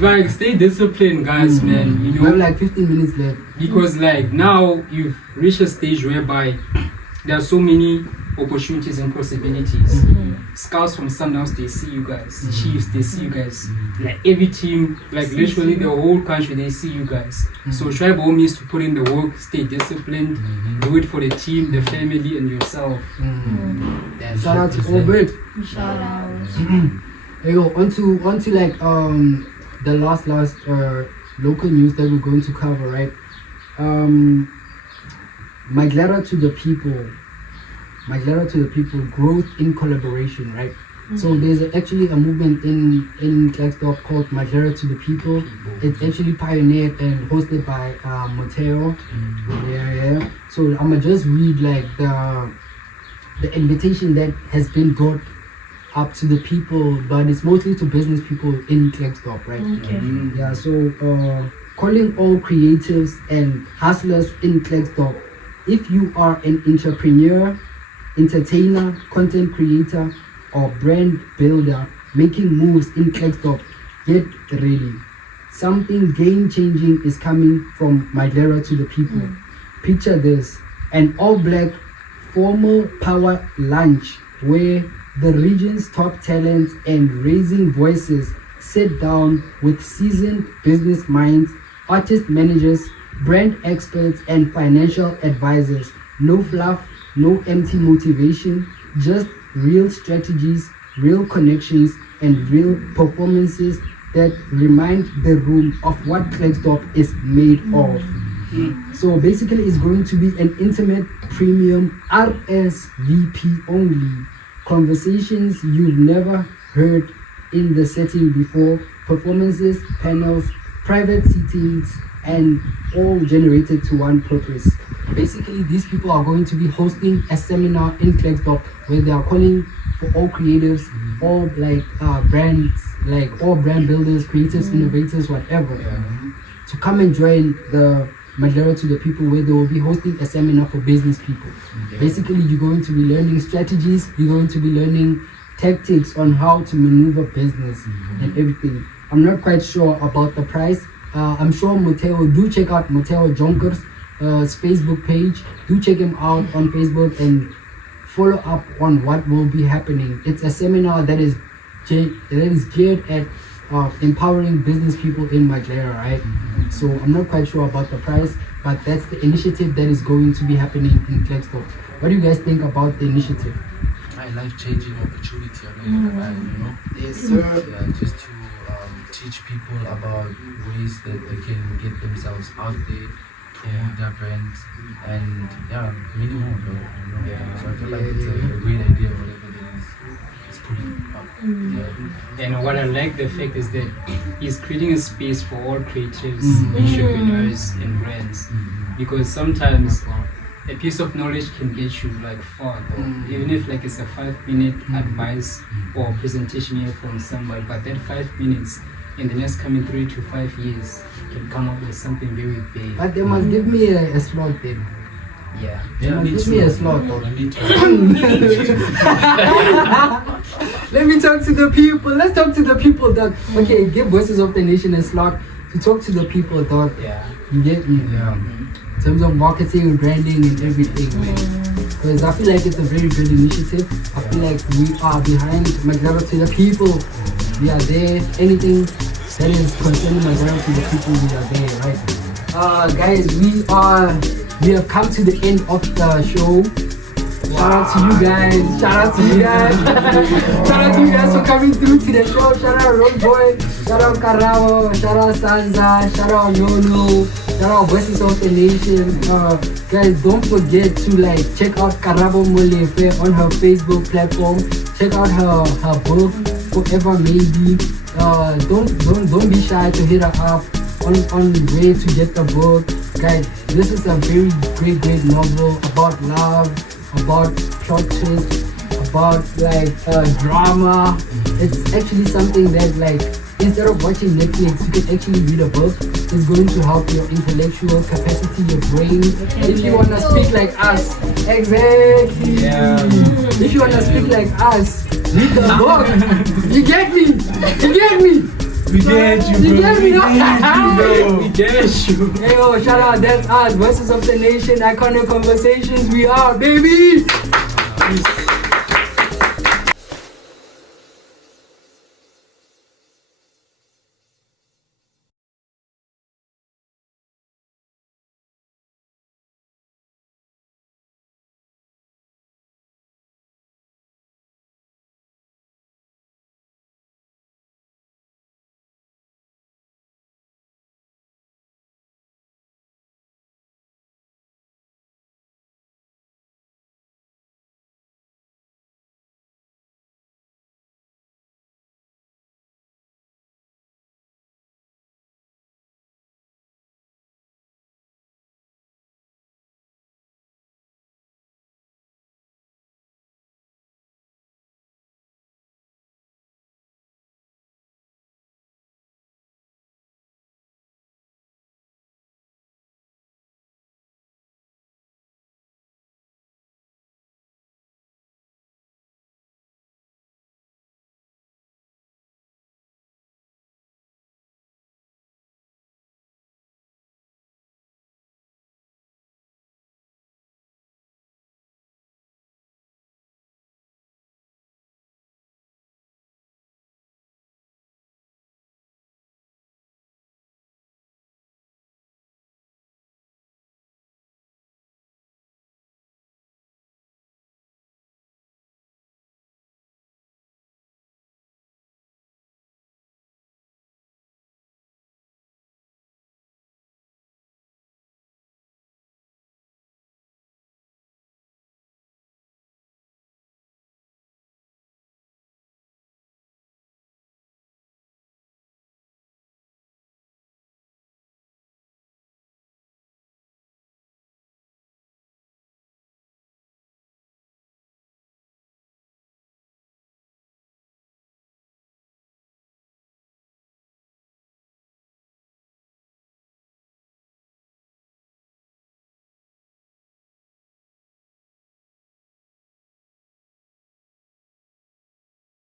Like stay disciplined, guys, man. You We have know, like 15 minutes left. because like now you've reached a stage whereby there are so many opportunities and possibilities. Scouts from Sundowns, they see you guys. Chiefs, they see you guys. Like every team, like literally the whole country, they see you guys. So try by all means to put in the work, stay disciplined, do it for the team, the family, and yourself. Shout out to Orbit. Shout out. Hey, yo, onto like the last local news that we're going to cover, right? Mondlana to the people. Mondlana to the people, growth in collaboration, right? So there's actually a movement in Klerksdorp called Mondlana to the people. It's actually pioneered and hosted by Motero. Yeah. So I'ma just read like the invitation that has been brought up to the people, but it's mostly to business people in Klerksdorp, right? Okay. Yeah, so calling all creatives and hustlers in Klerksdorp. If you are an entrepreneur, entertainer, content creator, or brand builder making moves in Klerksdorp, get ready. Something game-changing is coming from Mondlana to the people. Picture this, an all-black formal power lunch where the region's top talents and raising voices sit down with seasoned business minds, artist managers, brand experts, and financial advisors. No fluff, no empty motivation, just real strategies, real connections, and real performances that remind the room of what Klerksdorp is made of. So basically it's going to be an intimate, premium, RSVP only. Conversations you've never heard in the setting before, performances, panels, private seatings, and all generated to one purpose. Basically, these people are going to be hosting a seminar in Klerksdorp where they are calling for all creatives, all like brands, like all brand builders, creatives, innovators, whatever, to come and join the Mondlana to the people, where they will be hosting a seminar for business people. Basically, you're going to be learning strategies, you're going to be learning tactics on how to maneuver business and everything. I'm not quite sure about the price. I'm sure Moteo, do check out Moteo Jonker's Facebook page. Do check him out on Facebook and follow up on what will be happening. It's a seminar that is geared at empowering business people in Mondlana, right? So I'm not quite sure about the price, but that's the initiative that is going to be happening in Klerksdorp. What do you guys think about the initiative? life-changing opportunity. I mean, you know. Yes, sir. Yeah, just to teach people about ways that they can get themselves out there, promote their brands, and many more. You know? Yeah. So I feel like it's a great idea, whatever that is. It's putting up. Yeah. And what I like the fact is that he's creating a space for all creatives, entrepreneurs, and brands. Because sometimes a piece of knowledge can get you like far, even if like it's a 5-minute advice or presentation here from somebody, but that 5 minutes in the next coming 3 to 5 years can come up with something very big. But they must give me a slot then. Yeah. They must give me a slot. Let me talk to the people. Let's talk to the people, dog. Okay, give Voices of the Nation a slot to talk to the people, dog. Yeah. You get me? Yeah. In terms of marketing, branding, and everything, man. Because I feel like it's a very good initiative. I feel like we are behind Magdalena to the people. We are there. Anything that is concerning Magdalena to the people, we are there, right? Guys, we have come to the end of the show. Shout out to you guys. Shout out to you guys. Shout out to you guys for coming through to the show. Shout out Road Boy. Shout out Karabo. Shout out Sansa. Shout out Yono. Shout out Voices of the Nation. Guys, don't forget to like check out Karabo Molefe on her Facebook platform. Check out her book, Forever Maybe. Don't be shy to hit her up on where to get the book. Guys, this is a very great novel about love, about plot twist, about like drama. It's actually something that like instead of watching Netflix, you can actually read a book. It's going to help your intellectual capacity, your brain. If you wanna speak like us, exactly. Yeah. If you wanna speak like us, read the book. You get me? You get me? We get you, bro. You get me? We get you. Hey, yo, shout out, that's us, Voices of the Nation, Iconic Conversations, we are, baby! Peace.